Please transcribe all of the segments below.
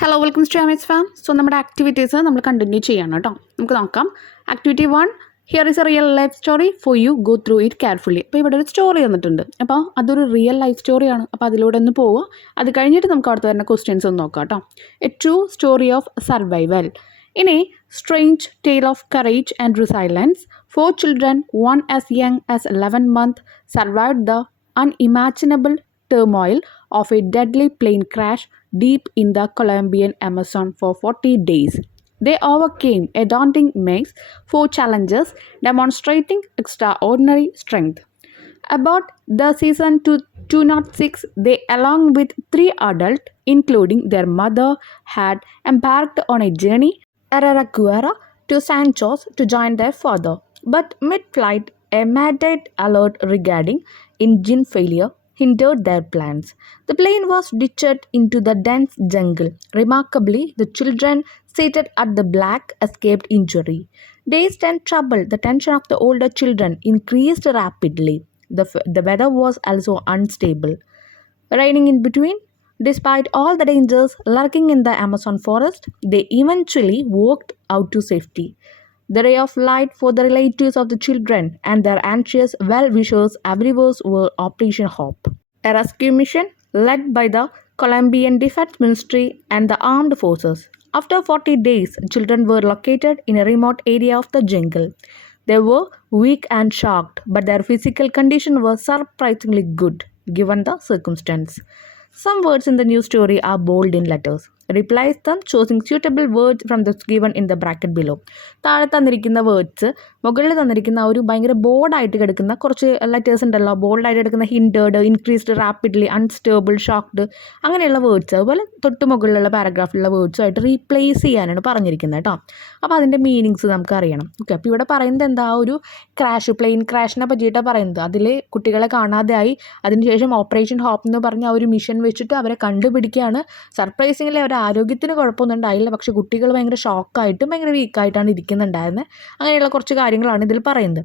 Hello welcome to MS farm. So നമ്മുടെ activities നമ്മൾ continue ചെയ്യണം കേട്ടോ. നമുക്ക് നോക്കാം. Activity 1, here is a real life story for you, go through it carefully. അപ്പോൾ ഇവിടെ ഒരു സ്റ്റോറി തന്നിട്ടുണ്ട്. അപ്പോൾ അതൊരു റിയൽ ലൈഫ് സ്റ്റോറിയാണ്. അപ്പോൾ അതിലൂടെ ഒന്ന് പോവുക. അത് കഴിഞ്ഞിട്ട് നമുക്ക് അവിടുത്തെ വരുന്ന ക്വസ്റ്റ്യൻസ് ഒന്ന് നോക്കാം കേട്ടോ. A true story of survival. In a strange tale of courage and resilience, 4 children, one as young as 11 months, survived the unimaginable turmoil of a deadly plane crash deep in the Colombian Amazon for 40 days. They overcame a daunting maze, 4 challenges, demonstrating extraordinary strength. About the season 206, they, along with 3 adults, including their mother, had embarked on a journey Araraquara to Santos to join their father. But mid-flight, a Mayday alert regarding engine failure hindered their plans. The plane was ditched into the dense jungle. Remarkably, the children seated at the back escaped injury. Dazed and troubled, the tension of the older children increased rapidly. The weather was also unstable, raining in between. Despite all the dangers lurking in the Amazon forest, they eventually walked out to safety. The ray of light for the relatives of the children and their anxious well-wishers everywhere were Operation Hope, a rescue mission led by the Colombian Defense Ministry and the armed forces. After 40 days, children were located in a remote area of the jungle. They were weak and shocked, but their physical condition was surprisingly good given the circumstance. Some words in the news story are bold in letters. Replace them choosing suitable words from the given in the bracket below. താഴെ തന്നിരിക്കുന്ന words മുകളിൽ തന്നിരിക്കുന്ന ഒരു ഭയങ്കര ബോൾഡായിട്ട് കിടക്കുന്ന കുറച്ച് letters ഉണ്ടല്ലോ. ബോൾഡായിട്ട് കിടക്കുന്ന ഹിൻഡേർഡ്, ഇൻക്രീസ്ഡ്, റാപ്പിഡ്ലി, അൺസ്റ്റേബിൾ, ഷോക്ക്ഡ് അങ്ങനെയുള്ള വേർഡ്സ്. അതുപോലെ തൊട്ട് മുകളിലുള്ള പാരഗ്രാഫിലുള്ള വേർഡ്സുമായിട്ട് റീപ്ലേസ് ചെയ്യാനാണ് പറഞ്ഞിരിക്കുന്നത് കേട്ടോ. അപ്പോൾ അതിൻ്റെ മീനിങ്സ് നമുക്ക് അറിയണം. ഓക്കെ, അപ്പോൾ ഇവിടെ പറയുന്നത് എന്താ, ഒരു പ്ലെയിൻ ക്രാഷിനെ പറ്റിയിട്ടാണ് പറയുന്നത്. അതിൽ കുട്ടികളെ കാണാതെയായി. അതിനുശേഷം ഓപ്പറേഷൻ ഹോപ്പ് എന്ന് പറഞ്ഞ ആ ഒരു മിഷൻ വെച്ചിട്ട് അവരെ കണ്ടുപിടിക്കുകയാണ്. സർപ്രൈസിംഗ്ലി അവരുടെ ആരോഗ്യത്തിന് കുഴപ്പമൊന്നും ഉണ്ടായില്ല. പക്ഷേ കുട്ടികൾ ഭയങ്കര ഷോക്കായിട്ടും ഭയങ്കര വീക്കായിട്ടാണ് ഇരിക്കുന്നുണ്ടായിരുന്നത്. അങ്ങനെയുള്ള കുറച്ച് കാര്യങ്ങളാണ് ഇതിൽ പറയുന്നത്.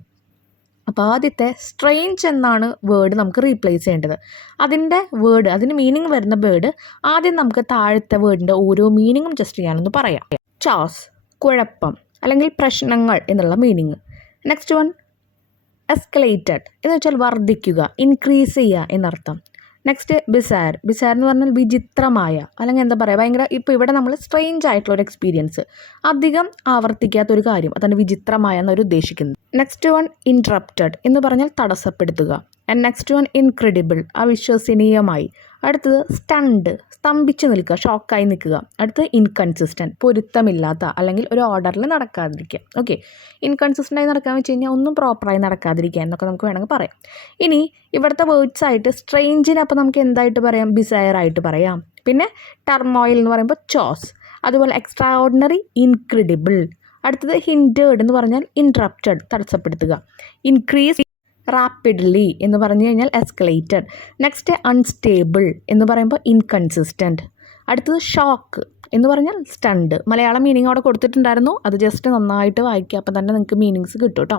അപ്പോൾ ആദ്യത്തെ സ്ട്രെയിഞ്ച് എന്നാണ് വേർഡ് നമുക്ക് റീപ്ലേസ് ചെയ്യേണ്ടത്. അതിന് മീനിങ് വരുന്ന വേർഡ് ആദ്യം നമുക്ക് താഴത്തെ വേർഡിൻ്റെ ഓരോ മീനിങ്ങും ജസ്റ്റ് ഞാനൊന്ന് പറയാം. ചാസ്, കുഴപ്പം അല്ലെങ്കിൽ പ്രശ്നങ്ങൾ എന്നുള്ള മീനിങ്. നെക്സ്റ്റ് വൺ എസ്കലേറ്റഡ് എന്ന് വെച്ചാൽ വർദ്ധിക്കുക, ഇൻക്രീസ് ചെയ്യുക എന്നർത്ഥം. നെക്സ്റ്റ് ബിസയർ എന്ന് പറഞ്ഞാൽ വിചിത്രമായ അല്ലെങ്കിൽ എന്താ പറയുക, ഭയങ്കര ഇപ്പോൾ ഇവിടെ നമ്മൾ സ്ട്രെയിഞ്ച് ആയിട്ടുള്ള ഒരു എക്സ്പീരിയൻസ്, അധികം ആവർത്തിക്കാത്തൊരു കാര്യം, അതാണ് വിചിത്രമായ എന്നവർ ഉദ്ദേശിക്കുന്നത്. നെക്സ്റ്റ് വൺ ഇൻട്രപ്റ്റഡ് എന്ന് പറഞ്ഞാൽ തടസ്സപ്പെടുത്തുക. ആൻഡ് നെക്സ്റ്റ് വൺ ഇൻക്രെഡിബിൾ, അവിശ്വസനീയമായി. അടുത്തത് സ്റ്റണ്ട്, സ്തംഭിച്ച് നിൽക്കുക, ഷോക്കായി നിൽക്കുക. അടുത്തത് ഇൻകൺസിസ്റ്റൻറ്റ്, പൊരുത്തമില്ലാത്ത അല്ലെങ്കിൽ ഒരു ഓർഡറിൽ നടക്കാതിരിക്കുക. ഓക്കെ, ഇൻകൺസിസ്റ്റൻ്റായി നടക്കാമെന്ന് വെച്ച് കഴിഞ്ഞാൽ ഒന്നും പ്രോപ്പറായി നടക്കാതിരിക്കുക എന്നൊക്കെ നമുക്ക് വേണമെങ്കിൽ പറയാം. ഇനി ഇവിടുത്തെ വേർഡ്സ് ആയിട്ട് സ്ട്രെയിഞ്ചിന് അപ്പോൾ നമുക്ക് എന്തായിട്ട് പറയാം, ബിസയർ ആയിട്ട് പറയാം. പിന്നെ ടർമോയിൽ എന്ന് പറയുമ്പോൾ ചോസ്, അതുപോലെ എക്സ്ട്രാ ഓർഡിനറി, ഇൻക്രെഡിബിൾ. അടുത്തത് ഹിൻഡേർഡ് എന്ന് പറഞ്ഞാൽ ഇൻട്രപ്റ്റഡ്, തടസ്സപ്പെടുത്തുക. ഇൻക്രീസ്, റാപ്പിഡ്ലി എന്ന് പറഞ്ഞു കഴിഞ്ഞാൽ എസ്കലേറ്റഡ്. നെക്സ്റ്റ് അൺസ്റ്റേബിൾ എന്ന് പറയുമ്പോൾ ഇൻകൺസിസ്റ്റൻറ്റ്. അടുത്തത് ഷോക്ക് എന്ന് പറഞ്ഞാൽ സ്റ്റണ്ട്. മലയാളം മീനിങ് അവിടെ കൊടുത്തിട്ടുണ്ടായിരുന്നു, അത് ജസ്റ്റ് നന്നായിട്ട് വായിക്കുക, അപ്പം തന്നെ നിങ്ങൾക്ക് മീനിങ്സ് കിട്ടും കേട്ടോ.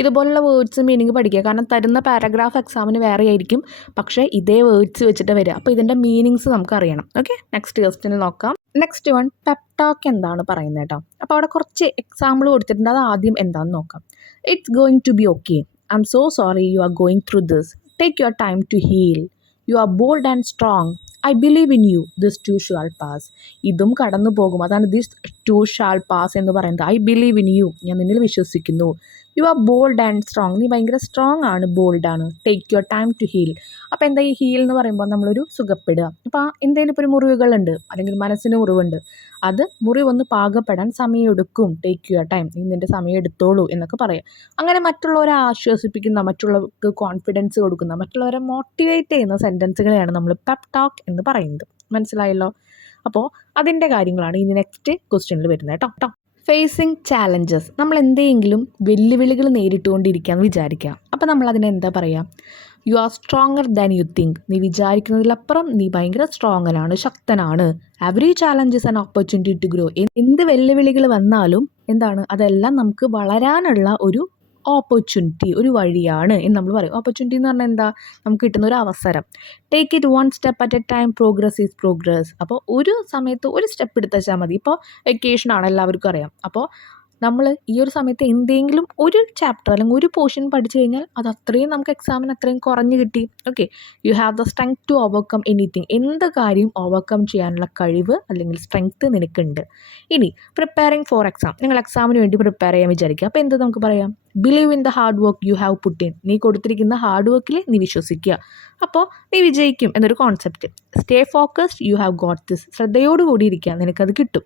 ഇതുപോലുള്ള വേർഡ്സ് മീനിങ് പഠിക്കുക, കാരണം തരുന്ന പാരഗ്രാഫ് എക്സാമിന് വേറെ ആയിരിക്കും, പക്ഷേ ഇതേ വേർഡ്സ് വെച്ചിട്ട് വരിക. അപ്പോൾ ഇതിൻ്റെ മീനിങ്സ് നമുക്ക് അറിയണം. ഓക്കെ, നെക്സ്റ്റ് ക്വസ്റ്റ്യൻ നോക്കാം. നെക്സ്റ്റ് വൺ പെപ്ടോക്ക് എന്താണ് പറയുന്നത് കേട്ടോ. അപ്പോൾ അവിടെ കുറച്ച് എക്സാമ്പിൾ കൊടുത്തിട്ടുണ്ട്, അത് ആദ്യം എന്താണെന്ന് നോക്കാം. It's going to be okay. I'm so sorry you are going through this. Take your time to heal. You are bold and strong. I believe in you. This too shall pass. ഇതും കടന്നു പോകും, അതാണ് this too shall pass എന്ന് പറയുന്നത്. I believe in you, ഞാൻ നിന്നിൽ വിശ്വസിക്കുന്നു. You are bold and strong, നീ ഭയങ്കര സ്ട്രോങ് ആണ്, ബോൾഡാണ്. Take your time to heal. അപ്പോൾ എന്താ ഈ ഹീൽ എന്ന് പറയുമ്പോൾ നമ്മളൊരു സുഖപ്പെടുക. അപ്പോൾ എന്തെങ്കിലും ഇപ്പോൾ ഒരു മുറിവുകളുണ്ട് അല്ലെങ്കിൽ മനസ്സിന് മുറിവുണ്ട്, അത് മുറിവൊന്ന് പാകപ്പെടാൻ സമയമെടുക്കും. ടേക്ക് യുവർ ടൈം, നീ നിൻ്റെ സമയം എടുത്തോളൂ എന്നൊക്കെ പറയാം. അങ്ങനെ മറ്റുള്ളവരെ ആശ്വസിപ്പിക്കുന്ന, മറ്റുള്ളവർക്ക് കോൺഫിഡൻസ് കൊടുക്കുന്ന, മറ്റുള്ളവരെ മോട്ടിവേറ്റ് ചെയ്യുന്ന സെൻറ്റൻസുകളെയാണ് നമ്മൾ പെപ് ടോക്ക് എന്ന് പറയുന്നത്. മനസ്സിലായല്ലോ? അപ്പോൾ അതിൻ്റെ കാര്യങ്ങളാണ് ഇനി നെക്സ്റ്റ് ക്വസ്റ്റ്യനിൽ വരുന്നത് കേട്ടോ. ഫേസിങ് ചാലഞ്ചസ്, നമ്മൾ എന്തെങ്കിലും വെല്ലുവിളികൾ നേരിട്ടുകൊണ്ടിരിക്കുകയെന്ന് വിചാരിക്കുക. അപ്പോൾ നമ്മൾ അതിനെ എന്താ പറയുക? You are stronger than you think. നീ വിചാരിക്കുന്നതിലപ്പുറം നീ ഭയങ്കര സ്ട്രോങ്ങനാണ്, ശക്തനാണ്. Every challenge is an opportunity to grow. എന്ത് വെല്ലുവിളികൾ വന്നാലും എന്താണ്, അതെല്ലാം നമുക്ക് വളരാനുള്ള ഒരു ഓപ്പർച്യൂണിറ്റി, ഒരു വഴിയാണ് എന്ന് നമ്മൾ പറയും. ഓപ്പർച്യൂണിറ്റി എന്ന് പറഞ്ഞാൽ എന്താ? നമുക്ക് കിട്ടുന്ന ഒരു അവസരം. Take it one step at A time, progress is progress. അപ്പോൾ ഒരു സമയത്ത് ഒരു സ്റ്റെപ്പ് എടുത്ത് വെച്ചാൽ മതി. ഇപ്പോൾ വെക്കേഷനാണ്, എല്ലാവർക്കും അറിയാം. അപ്പോൾ നമ്മൾ ഈ ഒരു സമയത്ത് എന്തെങ്കിലും ഒരു ചാപ്റ്റർ അല്ലെങ്കിൽ ഒരു പോർഷൻ പഠിച്ചു കഴിഞ്ഞാൽ അത് അത്രയും നമുക്ക് എക്സാമിന് അത്രയും കുറഞ്ഞ് കിട്ടി. Okay, you have the strength to overcome anything. എന്ത് കാര്യം ഓവർകം ചെയ്യാനുള്ള കഴിവ് അല്ലെങ്കിൽ സ്ട്രെങ്ത്ത് നിനക്കുണ്ട്. ഇനി പ്രിപ്പയറിങ് ഫോർ എക്സാം, നിങ്ങൾ എക്സാമിന് വേണ്ടി പ്രിപ്പയർ ചെയ്യാൻ വിചാരിക്കുക. അപ്പോൾ എന്ത് നമുക്ക് പറയാം? Believe in the hard work you have put in. നീ കൊടുത്തിരിക്കുന്ന ഹാർഡ് വർക്കിൽ നീ വിശ്വസിക്കുക, അപ്പോൾ നീ വിജയിക്കും എന്നൊരു concept. Stay focused, you have got this. ശ്രദ്ധയോടുകൂടി ഇരിക്കുക, നിനക്കത് കിട്ടും.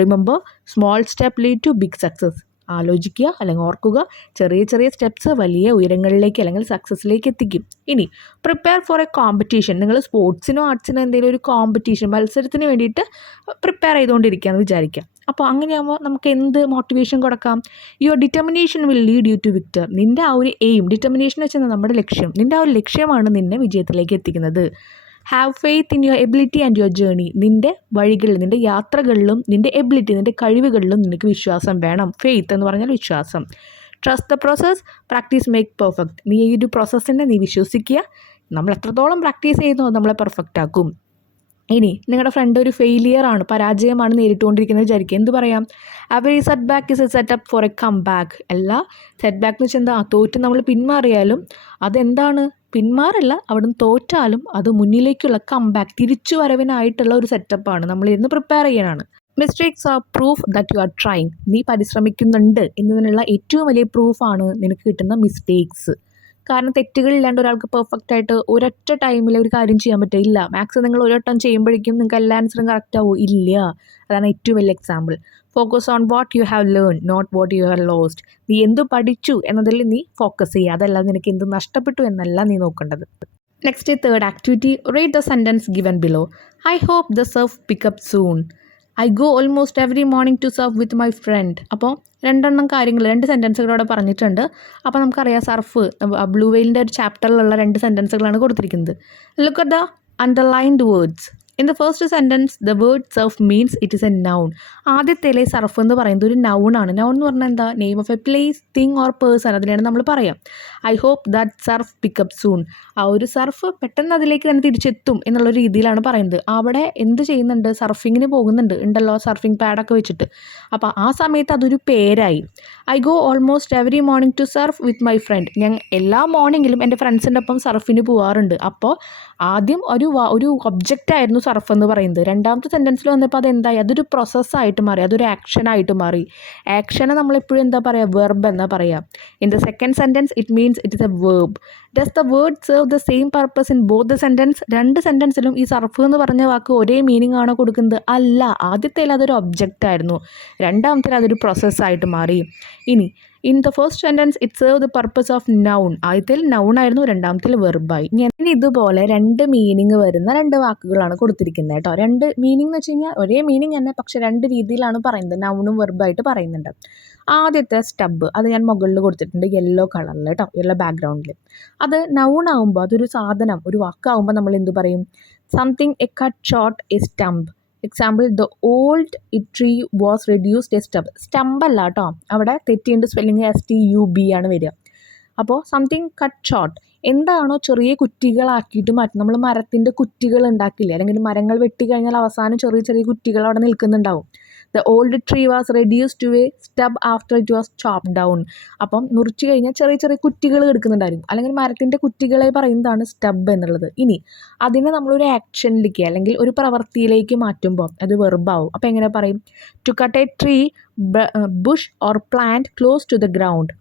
Remember, small step lead to big success. ആലോചിക്കുക അല്ലെങ്കിൽ ഓർക്കുക, ചെറിയ ചെറിയ സ്റ്റെപ്സ് വലിയ ഉയരങ്ങളിലേക്ക് അല്ലെങ്കിൽ സക്സസ്സിലേക്ക് എത്തിക്കും. ഇനി പ്രിപ്പയർ ഫോർ എ കോമ്പറ്റീഷൻ. നിങ്ങൾ സ്പോർട്സിനോ ആർട്സിനോ എന്തെങ്കിലും ഒരു കോമ്പറ്റീഷൻ മത്സരത്തിന് വേണ്ടിയിട്ട് പ്രിപ്പയർ ചെയ്തുകൊണ്ടിരിക്കുകയെന്ന് വിചാരിക്കാം. അപ്പോൾ അങ്ങനെയാകുമ്പോൾ നമുക്ക് എന്ത് മോട്ടിവേഷൻ കൊടുക്കാം? Your determination will lead you to victor. നിൻ്റെ ആ ഒരു എയിം, ഡിറ്റർമിനേഷൻ വെച്ചാൽ നമ്മുടെ ലക്ഷ്യം, നിൻ്റെ ആ ഒരു ലക്ഷ്യമാണ് നിന്നെ വിജയത്തിലേക്ക് എത്തിക്കുന്നത്. Have faith in your ability and your journey. നിൻ്റെ വഴികളിൽ, നിൻ്റെ യാത്രകളിലും നിൻ്റെ എബിലിറ്റി, നിൻ്റെ കഴിവുകളിലും നിനക്ക് വിശ്വാസം വേണം. ഫെയ്ത്ത് എന്ന് പറഞ്ഞാൽ വിശ്വാസം. Trust the process, practice make perfect. നീ ഈ ഒരു പ്രോസസ്സിനെ നീ വിശ്വസിക്കുക. നമ്മൾ എത്രത്തോളം പ്രാക്ടീസ് ചെയ്യുന്നോ നമ്മളെ പെർഫെക്റ്റ് ആക്കും. ഇനി നിങ്ങളുടെ ഫ്രണ്ട് ഒരു ഫെയിലിയർ ആണ്, പരാജയമാണ് നേരിട്ടുകൊണ്ടിരിക്കുന്നത് വിചാരിക്കുക. എന്ത് പറയാം? Every setback is a setup for a comeback. എല്ലാ സെറ്റ് ബാക്ക് എന്ന് വെച്ചാൽ എന്താ? തോറ്റ് നമ്മൾ പിന്മാറിയാലും അതെന്താണ്? പിന്മാറല്ല, അവിടെ നിന്ന് തോറ്റാലും അത് മുന്നിലേക്കുള്ള കം ബാക്ക്, തിരിച്ചു വരവിനായിട്ടുള്ള ഒരു സെറ്റപ്പാണ്. നമ്മളിരുന്ന് പ്രിപ്പയർ ചെയ്യാനാണ്. Mistakes R proof that you are trying. നീ പരിശ്രമിക്കുന്നുണ്ട് എന്നതിനുള്ള ഏറ്റവും വലിയ പ്രൂഫാണ് നിനക്ക് കിട്ടുന്ന മിസ്റ്റേക്സ്. കാരണം തെറ്റുകളില്ലാണ്ട് ഒരാൾക്ക് പെർഫെക്റ്റ് ആയിട്ട് ഒരൊറ്റ ടൈമിൽ ഒരു കാര്യം ചെയ്യാൻ പറ്റില്ല. മാത്സ് നിങ്ങൾ ഒരു വട്ടം ചെയ്യുമ്പോഴേക്കും നിങ്ങൾക്ക് എല്ലാ ആൻസറും കറക്റ്റ് ആവുമോ? ഇല്ല. അതാണ് ഏറ്റവും വലിയ example. Focus on what you have learn, not what you have lost. നീ എന്ത് പഠിച്ചു എന്നതിൽ നീ ഫോക്കസ് ചെയ്യുക, അതല്ലാതെ നിനക്ക് എന്ത് നഷ്ടപ്പെട്ടു എന്നല്ല നീ നോക്കേണ്ടത്. Next, third activity, read the sentence given below. I hope the surf pick up soon. I go almost every morning to surf with my friend. അപ്പോൾ രണ്ട് സെൻറ്റൻസുകളോടെ പറഞ്ഞിട്ടുണ്ട്. അപ്പോൾ നമുക്കറിയാം സർഫ്, ബ്ലൂ വെയിലിൻ്റെ ഒരു ചാപ്റ്ററിലുള്ള 2 സെൻറ്റൻസുകളാണ് കൊടുത്തിരിക്കുന്നത്. Look at the underlined words. In the first sentence the word surf means it is a noun. ആദ്യത്തേലെ surf എന്ന് പറയുന്നത് ഒരു നൗണാണ്. നൗൺ എന്ന് പറഞ്ഞാൽ എന്താ? Name of a place, thing or person. അതിനാണ് നമ്മൾ പറയാം I hope that surf pick up soon. ആ ഒരു സർഫ് പെട്ടെന്ന് അതിലേക്ക് തന്നെ തിരിച്ചെത്തും എന്നുള്ള രീതിയിലാണ് പറയുന്നത്. അവിടെ എന്ത് ചെയ്യുന്നുണ്ട്? സർഫിങ്ങിന് പോകുന്നുണ്ട് ഉണ്ടല്ലോ, സർഫിംഗ് പാഡൊക്കെ വെച്ചിട്ട്. അപ്പോൾ ആ സമയത്ത് അതൊരു പേരായി. I go almost every morning to surf with my friend. ഞാൻ എല്ലാ മോർണിംഗിലും എൻ്റെ ഫ്രണ്ട്സിൻ്റെ ഒപ്പം സർഫിന് പോകാറുണ്ട്. അപ്പോൾ ആദ്യം ഒരു ഒബ്ജക്റ്റായിരുന്നു സർഫ് എന്ന് പറയുന്നത്. രണ്ടാമത്തെ സെൻറ്റൻസിൽ വന്നപ്പോൾ അതെന്തായി? അതൊരു പ്രോസസ്സായിട്ട് മാറി, അതൊരു ആക്ഷനായിട്ട് മാറി. ആക്ഷനെ നമ്മളെപ്പോഴും എന്താ പറയുക? വെർബ് എന്നാ പറയുക. In the second sentence it means it is A verb. Does the word serve the same purpose in both the sentence? രണ്ട് സെൻറ്റൻസിലും ഈ സർഫ് എന്ന് പറഞ്ഞ വാക്ക് ഒരേ മീനിങ് ആണോ കൊടുക്കുന്നത്? അല്ല. ആദ്യത്തേൽ അതൊരു ഒബ്ജക്റ്റ് ആയിരുന്നു, രണ്ടാമത്തേൽ അതൊരു പ്രോസസ്സായിട്ട് മാറി. ഇനി in the first sentence it serve the purpose of noun. ആദ്യത്തിൽ നൗൺ ആയിരുന്നു, രണ്ടാമത്തിൽ വെർബായി. ഇനി ഇതുപോലെ 2 മീനിങ് വരുന്ന 2 വാക്കുകളാണ് കൊടുത്തിരിക്കുന്നത് കേട്ടോ. 2 മീനിങ് എന്ന് വെച്ച് കഴിഞ്ഞാൽ ഒരേ മീനിങ് തന്നെ, പക്ഷെ 2 രീതിയിലാണ് പറയുന്നത്, നൗണും വെർബായിട്ട് പറയുന്നുണ്ട്. ആദ്യത്തെ സ്റ്റബ്, അത് ഞാൻ മുകളിൽ കൊടുത്തിട്ടുണ്ട് യെല്ലോ കളറിൽ കേട്ടോ, യെല്ലോ ബാക്ക്ഗ്രൗണ്ടിൽ. അത് നൗൺ ആകുമ്പോൾ, അതൊരു സാധനം, ഒരു വാക്കാകുമ്പോൾ നമ്മൾ എന്ത് പറയും? Something A cut short A stump. Example, the old tree was reduced A stub. Stump അല്ല കേട്ടോ, അവിടെ തെറ്റിയുണ്ട്, സ്പെല്ലിങ് STUB ആണ് വരിക. അപ്പോൾ സംതിങ് കട്ട് ഷോർട്ട്, എന്താണോ ചെറിയ കുറ്റികളാക്കിയിട്ട് മാറ്റും. നമ്മൾ മരത്തിൻ്റെ കുറ്റികൾ ഉണ്ടാക്കില്ലേ, അല്ലെങ്കിൽ മരങ്ങൾ വെട്ടി കഴിഞ്ഞാൽ അവസാനം ചെറിയ ചെറിയ കുറ്റികൾ അവിടെ നിൽക്കുന്നുണ്ടാവും. The old tree was reduced to a stub after it was chop down. അപ്പം മുറിച്ച് കഴിഞ്ഞാൽ ചെറിയ ചെറിയ കുറ്റികൾ എടുക്കുന്നുണ്ടായിരിക്കും, അല്ലെങ്കിൽ മരത്തിൻ്റെ കുറ്റികളെ പറയുന്നതാണ് സ്റ്റബ് എന്നുള്ളത്. ഇനി അതിനെ നമ്മളൊരു ആക്ഷനിലേക്ക് അല്ലെങ്കിൽ ഒരു പ്രവൃത്തിയിലേക്ക് മാറ്റുമ്പോൾ അത് വെർബാവും. അപ്പോൾ എങ്ങനെ പറയും? To cut a tree, bush or plant close to the ground.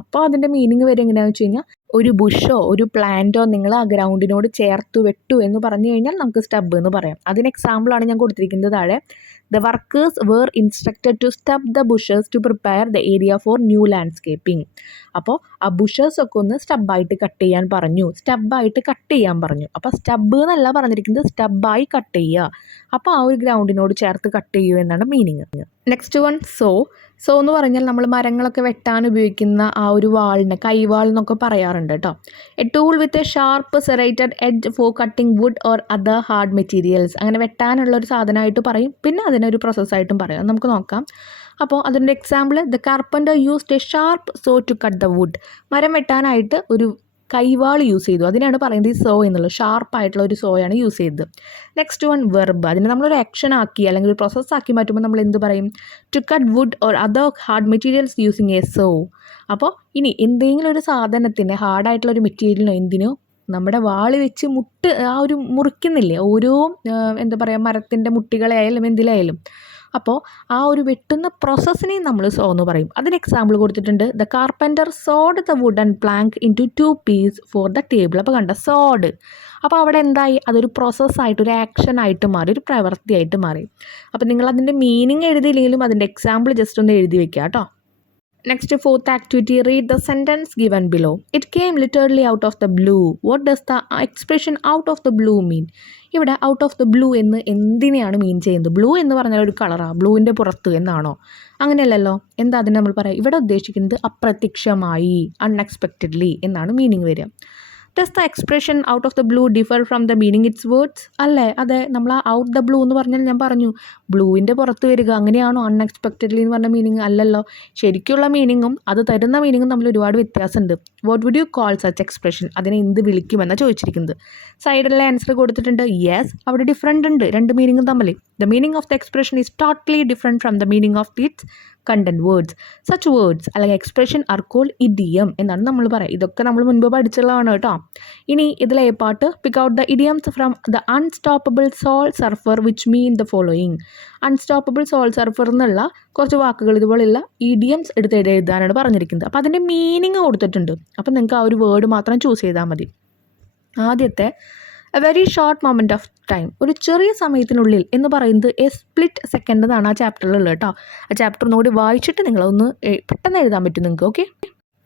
അപ്പോൾ അതിൻ്റെ മീനിങ് വരെ എങ്ങനെയാണെന്ന് വെച്ച് കഴിഞ്ഞാൽ, ഒരു ബുഷോ ഒരു പ്ലാന്റോ നിങ്ങൾ ആ ഗ്രൗണ്ടിനോട് ചേർത്ത് വെട്ടു എന്ന് പറഞ്ഞു കഴിഞ്ഞാൽ നമുക്ക് സ്റ്റബ് എന്ന് പറയാം. അതിന് എക്സാമ്പിളാണ് ഞാൻ കൊടുത്തിരിക്കുന്നത് താഴെ. The workers were instructed to stub the bushes to prepare the area for new landscaping. അപ്പോൾ ആ ബുഷേഴ്സൊക്കെ ഒന്ന് സ്റ്റബായിട്ട് കട്ട് ചെയ്യാൻ പറഞ്ഞു, സ്റ്റബായിട്ട് കട്ട് ചെയ്യാൻ പറഞ്ഞു. അപ്പോൾ സ്റ്റബ് എന്നല്ല പറഞ്ഞിരിക്കുന്നത്, സ്റ്റബായി കട്ട് ചെയ്യുക. അപ്പോൾ ആ ഒരു ഗ്രൗണ്ടിനോട് ചേർത്ത് കട്ട് ചെയ്യൂ എന്നാണ് മീനിങ്. നെക്സ്റ്റ് വൺ, സോ എന്ന് പറഞ്ഞാൽ നമ്മൾ മരങ്ങളൊക്കെ വെട്ടാൻ ഉപയോഗിക്കുന്ന ആ ഒരു വാളിന് കൈവാൾ എന്നൊക്കെ പറയാറുണ്ട് കേട്ടോ. A tool with a sharp serrated edge for cutting wood or other hard materials. അങ്ങനെ വെട്ടാനുള്ള ഒരു സാധനമായിട്ട് പറയും, പിന്നെ അതിനൊരു പ്രോസസ്സായിട്ടും പറയാം. നമുക്ക് നോക്കാം. അപ്പോൾ അതിൻ്റെ example, the carpenter used a sharp saw to cut the wood. മരം വെട്ടാനായിട്ട് ഒരു കൈവാൾ യൂസ് ചെയ്തു. അതിനാണ് പറയുന്നത് ഈ സോ എന്നുള്ളത്. ഷാർപ്പായിട്ടുള്ള ഒരു സോയാണ് യൂസ് ചെയ്തത്. Next one verb. അതിനെ നമ്മളൊരു ആക്ഷൻ ആക്കി അല്ലെങ്കിൽ ഒരു പ്രോസസ്സ് ആക്കി മാറ്റുമ്പോൾ നമ്മൾ എന്ത് പറയും? To cut wood or other hard materials using a saw. അപ്പോൾ ഇനി എന്തെങ്കിലും ഒരു സാധനത്തിന് ഹാർഡായിട്ടുള്ള ഒരു മെറ്റീരിയലിനോ എന്തിനോ നമ്മുടെ വാള് വെച്ച് ആ ഒരു മുറിക്കുന്നില്ലേ ഓരോ എന്താ പറയുക മരത്തിൻ്റെ മുട്ടികളായാലും എന്തിലായാലും. അപ്പോൾ ആ ഒരു വെട്ടുന്ന പ്രോസസ്സിനെയും നമ്മൾ സോ എന്ന് പറയും. അതിന് എക്സാമ്പിൾ കൊടുത്തിട്ടുണ്ട്, the carpenter sawed the wooden plank in two piece for the table. അപ്പോൾ കണ്ട സോഡ്. അപ്പോൾ അവിടെ എന്തായി? അതൊരു പ്രോസസ്സായിട്ട് ഒരു ആക്ഷനായിട്ട് മാറി, ഒരു പ്രവൃത്തിയായിട്ട് മാറി. അപ്പോൾ നിങ്ങൾ അതിൻ്റെ മീനിങ് എഴുതിയില്ലെങ്കിലും അതിൻ്റെ എക്സാമ്പിൾ ജസ്റ്റ് ഒന്ന് എഴുതി വെക്കുക കേട്ടോ. Next fourth activity, read the sentence given below. It came literally out of the blue. What does the expression out of the blue mean? ഇവിടെ ഔട്ട് ഓഫ് ദ ബ്ലൂ എന്ന് എന്തിനെയാണ് മീൻ ചെയ്യുന്നത്? Blue എന്ന് പറഞ്ഞാൽ ഒരു കളറാണ്, ബ്ലൂവിൻ്റെ പുറത്ത് എന്നാണോ? അങ്ങനെയല്ലല്ലോ. എന്താ അതിന് നമ്മൾ പറയാം? ഇവിടെ ഉദ്ദേശിക്കുന്നത് അപ്രത്യക്ഷമായി, അൺഎക്സ്പെക്റ്റഡ്ലി എന്നാണ് മീനിങ് വരിക. Does the expression out of the blue differ from the meaning it's words? അല്ലേ? അതെ. നമ്മൾ ആ ഔട്ട് ദ ബ്ലൂ എന്ന് പറഞ്ഞാൽ ഞാൻ പറഞ്ഞു ബ്ലൂവിൻ്റെ പുറത്ത് വരിക, അങ്ങനെയാണോ അൺഎക്സ്പെക്റ്റഡ്ലി എന്ന് പറഞ്ഞ മീനിങ്? അല്ലല്ലോ. ശരിക്കുള്ള മീനിങ്ങും അത് തരുന്ന മീനിങ്ങും തമ്മിൽ ഒരുപാട് വ്യത്യാസമുണ്ട്. What would you call such expression? അതിനെ എന്ത് വിളിക്കുമെന്നാണ് ചോദിച്ചിരിക്കുന്നത്. സൈഡിലെ ആൻസർ കൊടുത്തിട്ടുണ്ട്. യെസ്, അവിടെ ഡിഫറൻറ്റ് ഉണ്ട് രണ്ട് മീനിങ്ങും തമ്മിൽ. The meaning of the expression is totally different from the meaning of its content words. Such words അല്ലെങ്കിൽ എക്സ്പ്രഷൻ ആർ കോൾഡ് ഇഡിയം എന്നാണ് നമ്മൾ പറയുക. ഇതൊക്കെ നമ്മൾ മുൻപ് പഠിച്ചുള്ളതാണ് കേട്ടോ. ഇനി ഇതിലെ പാട്ട്, pick out the idioms from the unstoppable soul surfer which mean the following. Unstoppable soul surfer എന്നുള്ള കുറച്ച് വാക്കുകൾ ഇതുപോലെയുള്ള ഇഡിയംസ് എടുത്ത് എഴുതാനാണ് പറഞ്ഞിരിക്കുന്നത്. അപ്പോൾ അതിൻ്റെ മീനിങ് കൊടുത്തിട്ടുണ്ട്. അപ്പോൾ നിങ്ങൾക്ക് ആ ഒരു വേർഡ് മാത്രം ചൂസ് ചെയ്താൽ മതി. ആദ്യത്തെ, A very short moment of time, ഒരു ചെറിയ സമയത്തിനുള്ളിൽ എന്ന് പറയുന്നത് എ സ്പ്ലിറ്റ് സെക്കൻഡ് എന്നാണ് ആ ചാപ്റ്ററിലുള്ളത് കേട്ടോ. ആ ചാപ്റ്റർ ഒന്നുകൂടി വായിച്ചിട്ട് നിങ്ങളൊന്ന് പെട്ടെന്ന് എഴുതാൻ പറ്റും നിങ്ങൾക്ക്. Okay.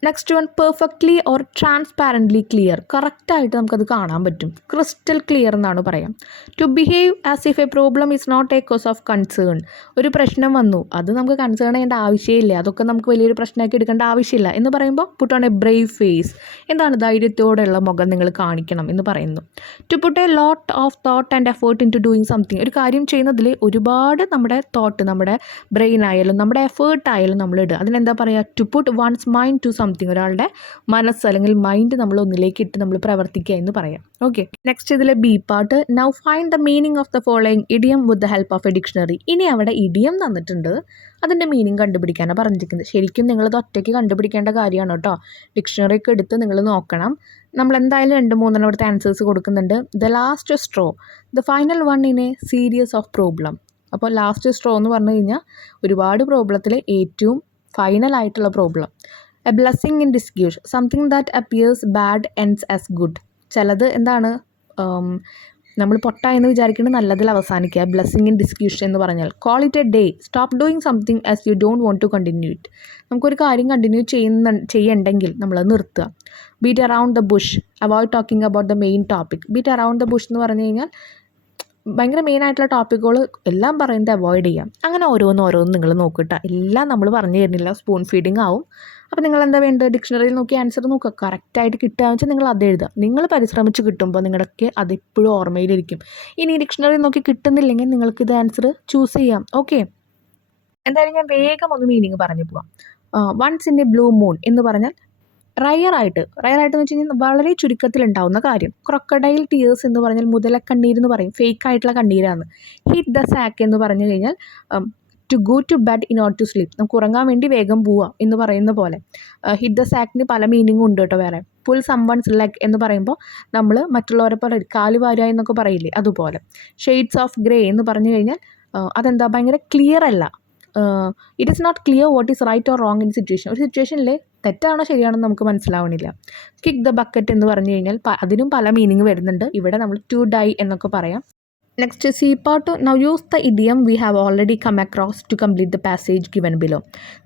Next one, perfectly or transparently clear. കറക്റ്റായിട്ട് നമുക്കത് കാണാൻ പറ്റും. ക്രിസ്റ്റൽ ക്ലിയർ എന്നാണ് പറയാം. To behave as if a problem is not a cause of concern. ഒരു പ്രശ്നം വന്നു, അത് നമുക്ക് കൺസേൺ ചെയ്യേണ്ട ആവശ്യമില്ല, അതൊക്കെ നമുക്ക് വലിയൊരു പ്രശ്നമാക്കി എടുക്കേണ്ട ആവശ്യമില്ല എന്ന് പറയുമ്പോൾ put on a brave face. എന്താണ്? ധൈര്യത്തോടെയുള്ള മുഖം നിങ്ങൾ കാണിക്കണം എന്ന് പറയുന്നു. To put a lot of thought and effort in to doing something. ഒരു കാര്യം ചെയ്യുന്നതിൽ ഒരുപാട് നമ്മുടെ തോട്ട്, നമ്മുടെ ബ്രെയിൻ ആയാലും നമ്മുടെ എഫേർട്ടായാലും നമ്മൾ ഇടുക. അതിനെന്താ പറയുക? To put one's mind to something. ഒരാളുടെ മനസ്സ് അല്ലെങ്കിൽ മൈൻഡ് നമ്മൾ ഒന്നിലേക്ക് ഇട്ട് നമ്മൾ പ്രവർത്തിക്കുക എന്ന് പറയാം. ഓക്കെ. നെക്സ്റ്റ് ഇതിലെ B part, now find the meaning of the following idiom with the help of A dictionary. ഇനി അവിടെ ഇഡിയം തന്നിട്ടുണ്ട്, അതിൻ്റെ മീനിങ് കണ്ടുപിടിക്കാനാണ് പറഞ്ഞിരിക്കുന്നത്. ശരിക്കും നിങ്ങളത് ഒറ്റയ്ക്ക് കണ്ടുപിടിക്കേണ്ട കാര്യമാണ് കേട്ടോ. ഡിക്ഷണറി ഒക്കെ എടുത്ത് നിങ്ങൾ നോക്കണം. നമ്മൾ എന്തായാലും 2-3 ഇവിടുത്തെ ആൻസേഴ്സ് കൊടുക്കുന്നുണ്ട്. The last straw, the final one in a series of problem. അപ്പോൾ ലാസ്റ്റ് സ്ട്രോ എന്ന് പറഞ്ഞു കഴിഞ്ഞാൽ ഒരുപാട് പ്രോബ്ലത്തിൽ ഏറ്റവും ഫൈനൽ ആയിട്ടുള്ള problem. A blessing in disguise, something that appears bad ends as good. ചിലത് എന്താണ് നമ്മൾ പൊട്ടായെന്ന് വിചാരിക്കുന്നത് നല്ലതിൽ അവസാനിക്കുക. ബ്ലെസ്സിങ് ഇൻ ഡിസ്ഗ്യൂഷൻ എന്ന് പറഞ്ഞാൽ call it a day, stop doing something as you don't want to continue it. നമുക്കൊരു കാര്യം കണ്ടിന്യൂ ചെയ്യണ്ടെങ്കിൽ നമ്മളത് നിർത്തുക. Beat around the bush, avoid talking about the main topic. Beat around the bush എന്ന് പറഞ്ഞു കഴിഞ്ഞാൽ ഭയങ്കര മെയിനായിട്ടുള്ള ടോപ്പിക്കുകൾ എല്ലാം പറയുന്നത് അവോയ്ഡ് ചെയ്യാം. അങ്ങനെ ഓരോന്ന് നിങ്ങൾ നോക്കിട്ട. എല്ലാം നമ്മൾ പറഞ്ഞു തരുന്നില്ല, സ്പൂൺ ഫീഡിങ് ആവും. അപ്പോൾ നിങ്ങൾ എന്താ വേണ്ടത്? ഡിക്ഷണറിയിൽ നോക്കി ആൻസർ നോക്കുക. കറക്റ്റായിട്ട് കിട്ടുകയെന്ന് വെച്ചാൽ നിങ്ങൾ അത് എഴുതുക. നിങ്ങൾ പരിശ്രമിച്ച് കിട്ടുമ്പോൾ നിങ്ങളൊക്കെ അതെപ്പോഴും ഓർമ്മയിലിരിക്കും. ഇനി ഡിക്ഷണറിയിൽ നോക്കി കിട്ടുന്നില്ലെങ്കിൽ നിങ്ങൾക്ക് ഇത് ആൻസർ ചൂസ് ചെയ്യാം. ഓക്കെ. എന്തായാലും ഞാൻ വേഗം ഒന്ന് മീനിങ് പറഞ്ഞു പോവാം. Once in a blue moon എന്ന് പറഞ്ഞാൽ റയറായിട്ട് എന്ന് വെച്ച് കഴിഞ്ഞാൽ വളരെ ചുരുക്കത്തിലുണ്ടാവുന്ന കാര്യം. ക്രൊക്കഡൈൽ ടീയേഴ്സ് എന്ന് പറഞ്ഞാൽ മുതലക്കണ്ണീർ എന്ന് പറയും, ഫേക്ക് ആയിട്ടുള്ള കണ്ണീരാണ്. ഹിറ്റ് ദ സാക്ക് എന്ന് പറഞ്ഞു കഴിഞ്ഞാൽ to go to bed in order to sleep, നമുക്ക് ഉറങ്ങാൻ വേണ്ടി വേഗം പോവുക എന്ന് പറയുന്ന പോലെ. ഹിറ്റ് ദ സാക്കിന് പല മീനിങ്ങും ഉണ്ട് കേട്ടോ വേറെ. പുൾ സംവൺസ് ലെഗ് എന്ന് പറയുമ്പോൾ നമ്മൾ മറ്റുള്ളവരെ പോലെ കാല് വാരുക എന്നൊക്കെ പറയില്ലേ, അതുപോലെ. ഷെയ്ഡ്സ് ഓഫ് ഗ്രേ എന്ന് പറഞ്ഞു കഴിഞ്ഞാൽ അതെന്താ ഭയങ്കര ക്ലിയർ അല്ല. It is not clear what is right or wrong in situation. ഒരു സിറ്റുവേഷനിൽ തെറ്റാണോ ശരിയാണെന്ന് നമുക്ക് മനസ്സിലാവണില്ല. കിക്ക് ദ ബക്കറ്റ് എന്ന് പറഞ്ഞു കഴിഞ്ഞാൽ അതിനും പല മീനിങ് വരുന്നുണ്ട്. ഇവിടെ നമ്മൾ ടു ഡൈ എന്നൊക്കെ പറയാം. Next C part, now use the idiom we have already come across to complete the passage given below.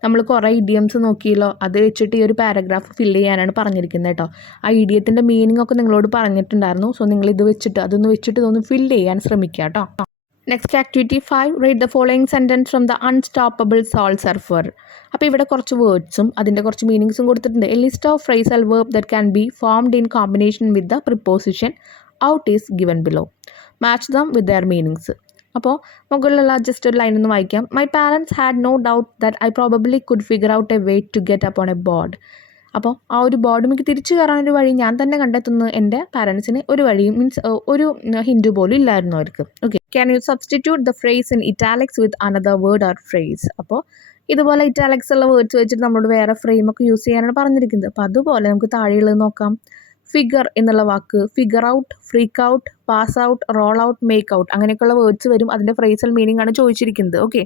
നമ്മൾ കുറേ ഇഡിയംസ് നോക്കിയല്ലോ, അത് വെച്ചിട്ട് ഈ ഒരു പാരഗ്രാഫ് ഫില്ല് ചെയ്യാനാണ് പറഞ്ഞിരിക്കുന്നത് കേട്ടോ. ആ ഇഡിയത്തിൻ്റെ മീനിങ് ഒക്കെ നിങ്ങളോട് പറഞ്ഞിട്ടുണ്ടായിരുന്നു. സോ നിങ്ങൾ അതൊന്ന് വെച്ചിട്ട് ഇതൊന്ന് ഫില്ല് ചെയ്യാൻ ശ്രമിക്കുക കേട്ടോ. Next activity 5, read the following sentence from the unstoppable soul surfer. അപ്പോൾ ഇവിടെ കുറച്ച് വേർഡ്സും അതിൻ്റെ കുറച്ച് മീനിങ്സും കൊടുത്തിട്ടുണ്ട്. A list of phrasal verb that can be formed in combination with the preposition out is given below. Match them with their meanings. അപ്പോൾ മുകളിലുള്ള ജസ്റ്റ് ഒരു ലൈൻ ഒന്ന് വായിക്കാം. My parents had no doubt that I probably could figure out a way to get up on A board. അപ്പോൾ ആ ഒരു ബോർഡിലേക്ക് തിരിച്ചു കയറാനൊരു വഴി ഞാൻ തന്നെ കണ്ടെത്തുന്നു. എൻ്റെ പാരൻസിന് ഒരു വഴിയും മീൻസ് ഒരു ഹിൻഡ് പോലും ഇല്ലായിരുന്നു അവർക്ക്. Okay, can you substitute the phrase in italics with another word or phrase. അപ്പോൾ ഇതുപോലെ ഇറ്റാലിക്സ് ഉള്ള വേർഡ്സ് വെച്ചിട്ട് നമ്മളോട് വേറെ ഫ്രെയിമൊക്കെ യൂസ് ചെയ്യാനാണ് പറഞ്ഞിരിക്കുന്നത്. അപ്പോൾ അതുപോലെ നമുക്ക് താഴെയുള്ളത് നോക്കാം. ഫിഗർ എന്നുള്ള വാക്ക്, figure out, freak out, pass out, roll out, make out, അങ്ങനെയൊക്കെയുള്ള വേർഡ്സ് വരും. അതിൻ്റെ ഫ്രേസൽ മീനിങ് ആണ് ചോദിച്ചിരിക്കുന്നത്. ഓക്കെ,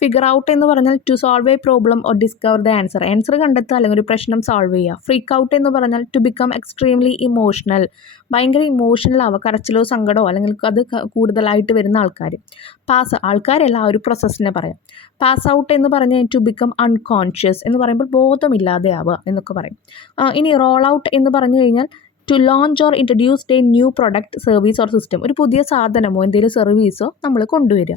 ഫിഗർ ഔട്ട് എന്ന് പറഞ്ഞാൽ to solve a problem or discover the answer, answer കണ്ടെത്തുക അല്ലെങ്കിൽ ഒരു പ്രശ്നം സോൾവ് ചെയ്യുക. ഫ്രീക്ക് ഔട്ട് എന്ന് പറഞ്ഞാൽ ടു ബിക്കം എക്സ്ട്രീംലി ഇമോഷണൽ, ഭയങ്കര ഇമോഷണൽ ആവുക, കരച്ചിലോ സങ്കടമോ അല്ലെങ്കിൽ അത് കൂടുതലായിട്ട് വരുന്ന ആൾക്കാർ. ആൾക്കാരല്ല, ആ ഒരു പ്രോസസ്സിനെ പറയാം. പാസ് ഔട്ട് എന്ന് പറഞ്ഞാൽ ടു ബിക്കം അൺകോൺഷ്യസ് എന്ന് പറയുമ്പോൾ ബോധമില്ലാതെ ആവുക എന്നൊക്കെ പറയും. ഇനി റോൾ ഔട്ട് എന്ന് പറഞ്ഞു കഴിഞ്ഞാൽ to launch or introduce a new product, service or system, ഒരു പുതിയ സാധനമോ എന്തെങ്കിലും സർവീസോ നമ്മൾ കൊണ്ടുവരിക.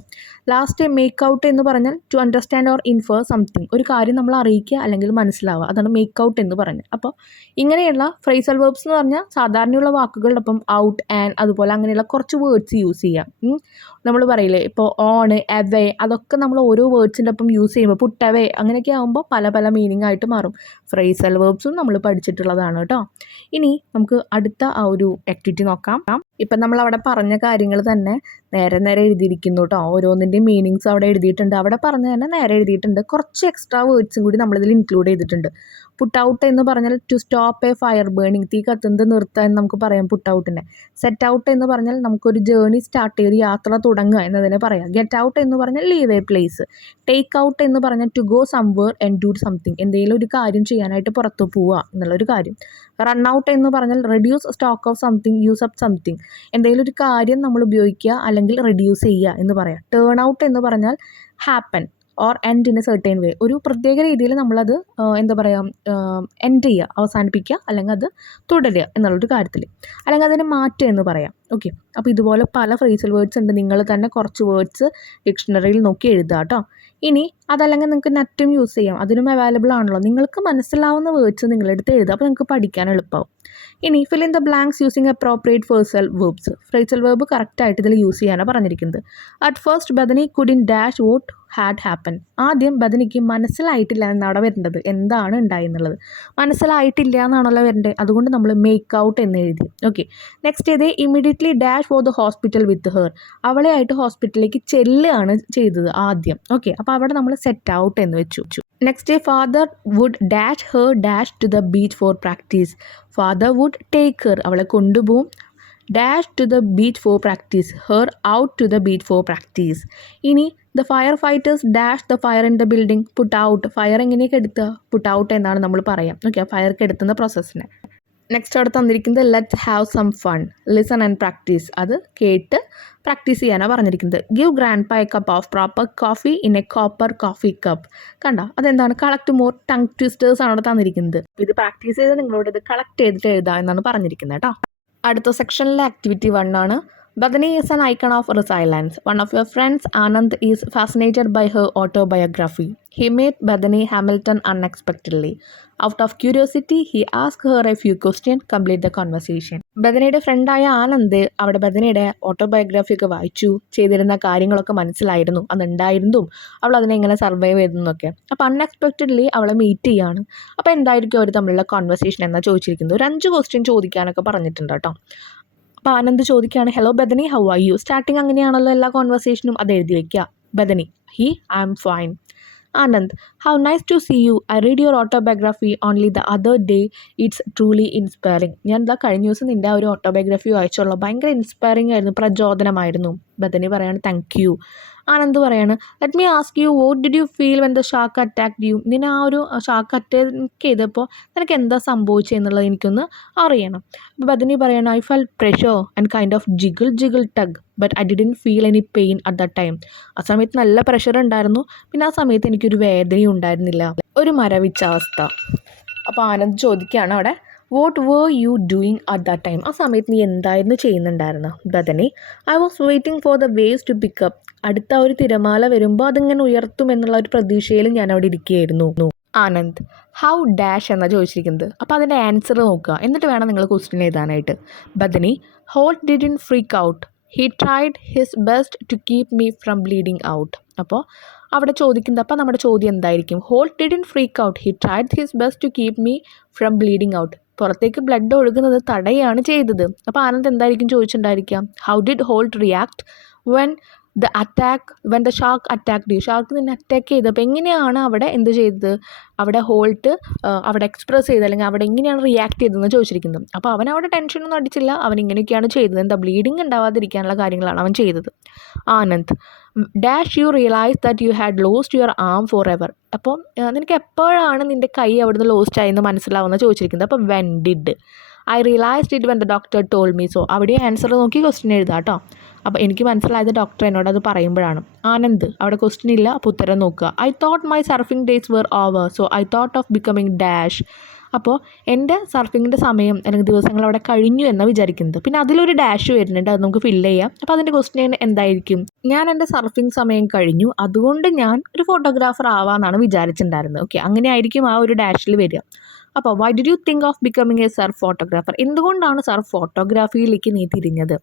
ലാസ്റ്റ് മേക്ക് ഔട്ട് എന്ന് പറഞ്ഞാൽ to understand or infer something, ഒരു കാര്യം നമ്മൾ അറിയിക്കുക അല്ലെങ്കിൽ മനസ്സിലാവുക, അതാണ് മേക്ക് ഔട്ട് എന്ന് പറഞ്ഞത്. അപ്പോൾ ഇങ്ങനെയുള്ള ഫ്രേസൽ വേർബ്സ് എന്ന് പറഞ്ഞാൽ സാധാരണയുള്ള വാക്കുകളോടൊപ്പം ഔട്ട്, ആൻഡ് അതുപോലെ അങ്ങനെയുള്ള കുറച്ച് വേർഡ്സ് യൂസ് ചെയ്യാം. നമ്മൾ പറയില്ലേ ഇപ്പോൾ ഓൺ, എവേ, അതൊക്കെ നമ്മൾ ഓരോ വേർഡ്സിൻ്റെ ഒപ്പം യൂസ് ചെയ്യുമ്പോൾ പുട്ടവേ അങ്ങനെയൊക്കെ ആകുമ്പോൾ പല പല മീനിങ് ആയിട്ട് മാറും. ഫ്രേസൽ വേർബ്സും നമ്മൾ പഠിച്ചിട്ടുള്ളതാണ് കേട്ടോ. ഇനി നമുക്ക് അടുത്ത ആ ഒരു ആക്ടിവിറ്റി നോക്കാം. ഇപ്പം നമ്മൾ അവിടെ പറഞ്ഞ കാര്യങ്ങൾ തന്നെ നേരെ നേരെ എഴുതിയിരിക്കുന്നു കേട്ടോ. ഓരോന്നിൻ്റെയും മീനിങ്സ് അവിടെ എഴുതിയിട്ടുണ്ട്. അവിടെ പറഞ്ഞ തന്നെ നേരെ എഴുതിയിട്ടുണ്ട്. കുറച്ച് എക്സ്ട്രാ വേർഡ്സും കൂടി നമ്മളിതിൽ ഇൻക്ലൂഡ് ചെയ്തിട്ടുണ്ട്. പുട്ട് ഔട്ട് എന്ന് പറഞ്ഞാൽ to stop a fire burning, തീ കത്തുന്നത് നിർത്തുക എന്ന് നമുക്ക് പറയാം പുട്ട് ഔട്ടിനെ. സെറ്റ് ഔട്ട് എന്ന് പറഞ്ഞാൽ നമുക്കൊരു ജേർണി സ്റ്റാർട്ട് ചെയ്ത് യാത്ര തുടങ്ങുക എന്നതിനെ പറയാം. ഗെറ്റ് ഔട്ട് എന്ന് പറഞ്ഞാൽ leave a place. Take out എന്ന് പറഞ്ഞാൽ to go somewhere and do something, എന്തെങ്കിലും ഒരു കാര്യം ചെയ്യാനായിട്ട് പുറത്തു പോവുക എന്നുള്ളൊരു കാര്യം. റൺ ഔട്ട് എന്ന് പറഞ്ഞാൽ reduce stock of something, use up something, എന്തെങ്കിലും ഒരു കാര്യം നമ്മൾ ഉപയോഗിക്കുക അല്ലെങ്കിൽ റെഡ്യൂസ് ചെയ്യുക എന്ന് പറയാം. ടേൺ ഔട്ട് എന്ന് പറഞ്ഞാൽ happen or end in a certain way, ഒരു പ്രത്യേക രീതിയിൽ നമ്മളത് എന്താ പറയുക എൻഡ് ചെയ്യുക, അവസാനിപ്പിക്കുക അല്ലെങ്കിൽ അത് തുടരുക എന്നുള്ളൊരു കാര്യത്തിൽ, അല്ലെങ്കിൽ അതിനെ മാറ്റുക എന്ന് പറയാം. ഓക്കെ, അപ്പോൾ ഇതുപോലെ പല ഫ്രേസൽ വേർഡ്സ് ഉണ്ട്. നിങ്ങൾ തന്നെ കുറച്ച് വേർഡ്സ് ഡിക്ഷണറിയിൽ നോക്കി എഴുതുക കേട്ടോ. ഇനി അതല്ലെങ്കിൽ നിങ്ങൾക്ക് നെറ്റും യൂസ് ചെയ്യാം, അതിനും അവൈലബിൾ ആണല്ലോ. നിങ്ങൾക്ക് മനസ്സിലാവുന്ന വേർഡ്സ് നിങ്ങളെടുത്ത് എഴുതുക, അപ്പോൾ നിങ്ങൾക്ക് പഠിക്കാൻ എളുപ്പമാവും. ഇനി fill in the blanks using appropriate phrasal verbs. Phrasal verb കറക്റ്റായിട്ട് ഇതിൽ യൂസ് ചെയ്യാനാണ് പറഞ്ഞിരിക്കുന്നത്. At first Bethany couldn't dash what had happen. ആദ്യം ബദനിക്ക് മനസ്സിലായിട്ടില്ല എന്നാണ് വരേണ്ടത്, എന്താണ് ഉണ്ടായി എന്നുള്ളത്. മനസ്സിലായിട്ടില്ല എന്നാണല്ലോ വരേണ്ടത്, അതുകൊണ്ട് നമ്മൾ മേക്ക് ഔട്ട് എന്ന് എഴുതി. ഓക്കെ, നെക്സ്റ്റ് ചെയ്തേ immediately dash for the hospital with her. അവളെ ആയിട്ട് ഹോസ്പിറ്റലിലേക്ക് ചെല്ലുകയാണ് ചെയ്തത് ആദ്യം. ഓക്കെ, അപ്പോൾ അവിടെ നമ്മൾ സെറ്റ് ഔട്ട് എന്ന് വെച്ചു. Next day father would dash her dash to the beach for practice. Father would take her, അവളെ കൊണ്ടുപോകും. Dash to the beach for practice, her out to the beach for practice. ഇനി the fire fighters dash the fire in the building, put out. Fire എങ്ങനെയൊക്കെ എടുത്തുക, put out എന്നാണ് നമ്മൾ പറയാം. Okay, ഫയർക്ക് എടുത്തുന്ന പ്രോസസ്സിനെ. Next അവിടെ തന്നിരിക്കുന്നത് let's have some fun, listen and practise. അത് കേട്ട് പ്രാക്ടീസ് ചെയ്യാനാണ് പറഞ്ഞിരിക്കുന്നത്. Give grandpa cup of proper coffee in a copper coffee cup. കണ്ടോ, അതെന്താണ്, കളക്ട് മോർ ടങ് ട്വിസ്റ്റേഴ്സ് ആണ് അവിടെ തന്നിരിക്കുന്നത്. ഇത് പ്രാക്ടീസ് ചെയ്ത് നിങ്ങളോട് ഇത് കളക്ട് ചെയ്തിട്ട് എഴുതാം എന്നാണ് പറഞ്ഞിരിക്കുന്നത് കേട്ടോ. അടുത്ത സെക്ഷനിലെ ആക്ടിവിറ്റി 1 ആണ്. Badani is an icon of resilience. One of your friends, Anand, is fascinated by her autobiography. He met Badani Hamilton unexpectedly. Out of curiosity, he asked her a few questions. Complete the conversation. ബദനിയുടെ ഫ്രണ്ടായ Anand അവിടെ ബദനിയുടെ autobiography ഒക്കെ വായിച്ചു, ചെയ്തിരുന്ന കാര്യങ്ങളൊക്കെ മനസ്സിലായിരുന്നു, അതുണ്ടായിരുന്നതും അവൾ അതിനെ എങ്ങനെ survive ചെയ്തെന്നൊക്കെ. അപ്പോൾ unexpectedly അവളെ മീറ്റ് ചെയ്യാണ്. അപ്പോൾ എന്തായിരിക്കും അവർ തമ്മിലുള്ള കോൺവെർസേഷൻ എന്നാണ് ചോദിച്ചിരിക്കുന്നത്. ഒരു 5 ക്വസ്റ്റ്യൻ ചോദിക്കാനൊക്കെ പറഞ്ഞിട്ടുണ്ട് കേട്ടോ. അപ്പോൾ ആനന്ദ് ചോദിക്കുകയാണ്, hello Bethany, how are you? Starting അങ്ങനെയാണല്ലോ എല്ലാ കോൺവെർസേഷനും, അത് എഴുതി വയ്ക്കുക. Bethany, I am fine. Anand, how nice to see you. I read your autobiography only the other day. It's truly inspiring. ഞാൻ എന്താ കഴിഞ്ഞ ദിവസം നിൻ്റെ ആ ഒരു ഓട്ടോബയോഗ്രഫി വായിച്ചുള്ളൂ, ഭയങ്കര ഇൻസ്പയറിംഗ് ആയിരുന്നു, പ്രചോദനമായിരുന്നു. ബദനി പറയാണ്, താങ്ക് യു. ആനന്ദ് പറയാണ്, let me ask you, what did you feel when the shark attacked you? നിന്നെ ആ ഒരു ഷാർക്ക് അറ്റാക്ക് ചെയ്തപ്പോൾ നിനക്ക് എന്താ സംഭവിച്ചതെന്നുള്ളത് എനിക്കൊന്ന് അറിയണം. അപ്പോൾ ബദനി പറയാണ്, I felt pressure and kind of jiggle tug but I didn't feel any pain at the time. ആ സമയത്ത് നല്ല പ്രഷർ ഉണ്ടായിരുന്നു, പിന്നെ ആ സമയത്ത് എനിക്കൊരു വേദനയും ഉണ്ടായിരുന്നില്ല, ഒരു മരവിച്ച അവസ്ഥ. അപ്പോൾ ആനന്ദ് ചോദിക്കുകയാണ് അവിടെ, what were you doing at that time? ആ സമയത്ത് നീ എന്തായിരുന്നു ചെയ്യുന്നുണ്ടായിരുന്നു? Bethany, I was waiting for the waves to pick up. അടുത്ത ഒരു തിരമാല വരുമ്പോൾ അതിങ്ങനെ ഉയർത്തും എന്നുള്ള ഒരു പ്രതീക്ഷയിൽ ഞാൻ അവിടെ ഇരിക്കുകയായിരുന്നു. ആനന്ദ്, ഹൗ ഡാഷ് എന്നാണ് ചോദിച്ചിരിക്കുന്നത്. അപ്പോൾ അതിൻ്റെ ആൻസർ നോക്കുക, എന്നിട്ട് വേണം നിങ്ങൾ ക്വസ്റ്റ്യൻ എഴുതാനായിട്ട്. Bethany, Holt didn't freak out. He tried his best to keep me from bleeding out. അപ്പോൾ അവിടെ ചോദിക്കുന്നത്, അപ്പോൾ നമ്മുടെ ചോദ്യം എന്തായിരിക്കും? Holt didn't freak out, he tried his best to keep me from bleeding out. പുറത്തേക്ക് ബ്ലഡ് ഒഴുകുന്നത് തടയാണ് ചെയ്തത്. അപ്പോൾ ആനന്ദ് എന്തായിരിക്കും ചോദിച്ചിട്ടുണ്ടായിരിക്കാം? How did Holt react when the shark attacked you? Shark നിന്നെ അറ്റാക്ക് ചെയ്തപ്പോൾ എങ്ങനെയാണ് അവിടെ എന്ത് ചെയ്തത്? അവിടെ ഹോൾട്ട് അവിടെ എക്സ്പ്രസ് ചെയ്ത്, അല്ലെങ്കിൽ അവിടെ എങ്ങനെയാണ് റിയാക്ട് ചെയ്തതെന്ന് ചോദിച്ചിരിക്കുന്നത്. അപ്പോൾ അവൻ അവിടെ ടെൻഷനൊന്നും അടിച്ചില്ല, അവൻ ഇങ്ങനെയൊക്കെയാണ് ചെയ്തത്. എന്താ, ബ്ലീഡിങ് ഉണ്ടാവാതിരിക്കാനുള്ള കാര്യങ്ങളാണ് അവൻ ചെയ്തത്. Anand, dash you realise that you had lost your arm four ever. അപ്പോൾ നിനക്ക് എപ്പോഴാണ് നിൻ്റെ കൈ അവിടുന്ന് ലോസ്റ്റ് ആയെന്ന് മനസ്സിലാവുമെന്ന് ചോദിച്ചിരിക്കുന്നത്. അപ്പോൾ when did I realised it when the doctor told me so. അവിടെ ആൻസർ നോക്കി ക്വസ്റ്റ്യൻ എഴുതാം കേട്ടോ. അപ്പോൾ എനിക്ക് മനസ്സിലായത് ഡോക്ടർ എന്നോട് അത് പറയുമ്പോഴാണ്. ആനന്ദ്, അവിടെ ക്വസ്റ്റ്യൻ ഇല്ല, അപ്പോൾ ഉത്തരം നോക്കുക. I thought my surfing days were over so I thought of becoming dash. അപ്പോൾ എൻ്റെ സർഫിങ്ങിൻ്റെ സമയം അല്ലെങ്കിൽ ദിവസങ്ങൾ അവിടെ കഴിഞ്ഞു എന്നാണ് വിചാരിക്കുന്നത്. പിന്നെ അതിലൊരു ഡാഷ് വരുന്നുണ്ട്, അത് നമുക്ക് ഫില്ല് ചെയ്യാം. അപ്പോൾ അതിൻ്റെ ക്വസ്റ്റ്യൻ എന്തായിരിക്കും? ഞാൻ എൻ്റെ സർഫിംഗ് സമയം കഴിഞ്ഞു, അതുകൊണ്ട് ഞാൻ ഒരു ഫോട്ടോഗ്രാഫർ ആവാമെന്നാണ് വിചാരിച്ചിട്ടുണ്ടായിരുന്നത്. ഓക്കെ, അങ്ങനെ ആയിരിക്കും ആ ഒരു ഡാഷിൽ വരിക. അപ്പോൾ why did you think of becoming a surf photographer? എന്തുകൊണ്ടാണ് സർഫ് ഫോട്ടോഗ്രാഫിയിലേക്ക് നീ തിരിഞ്ഞത്?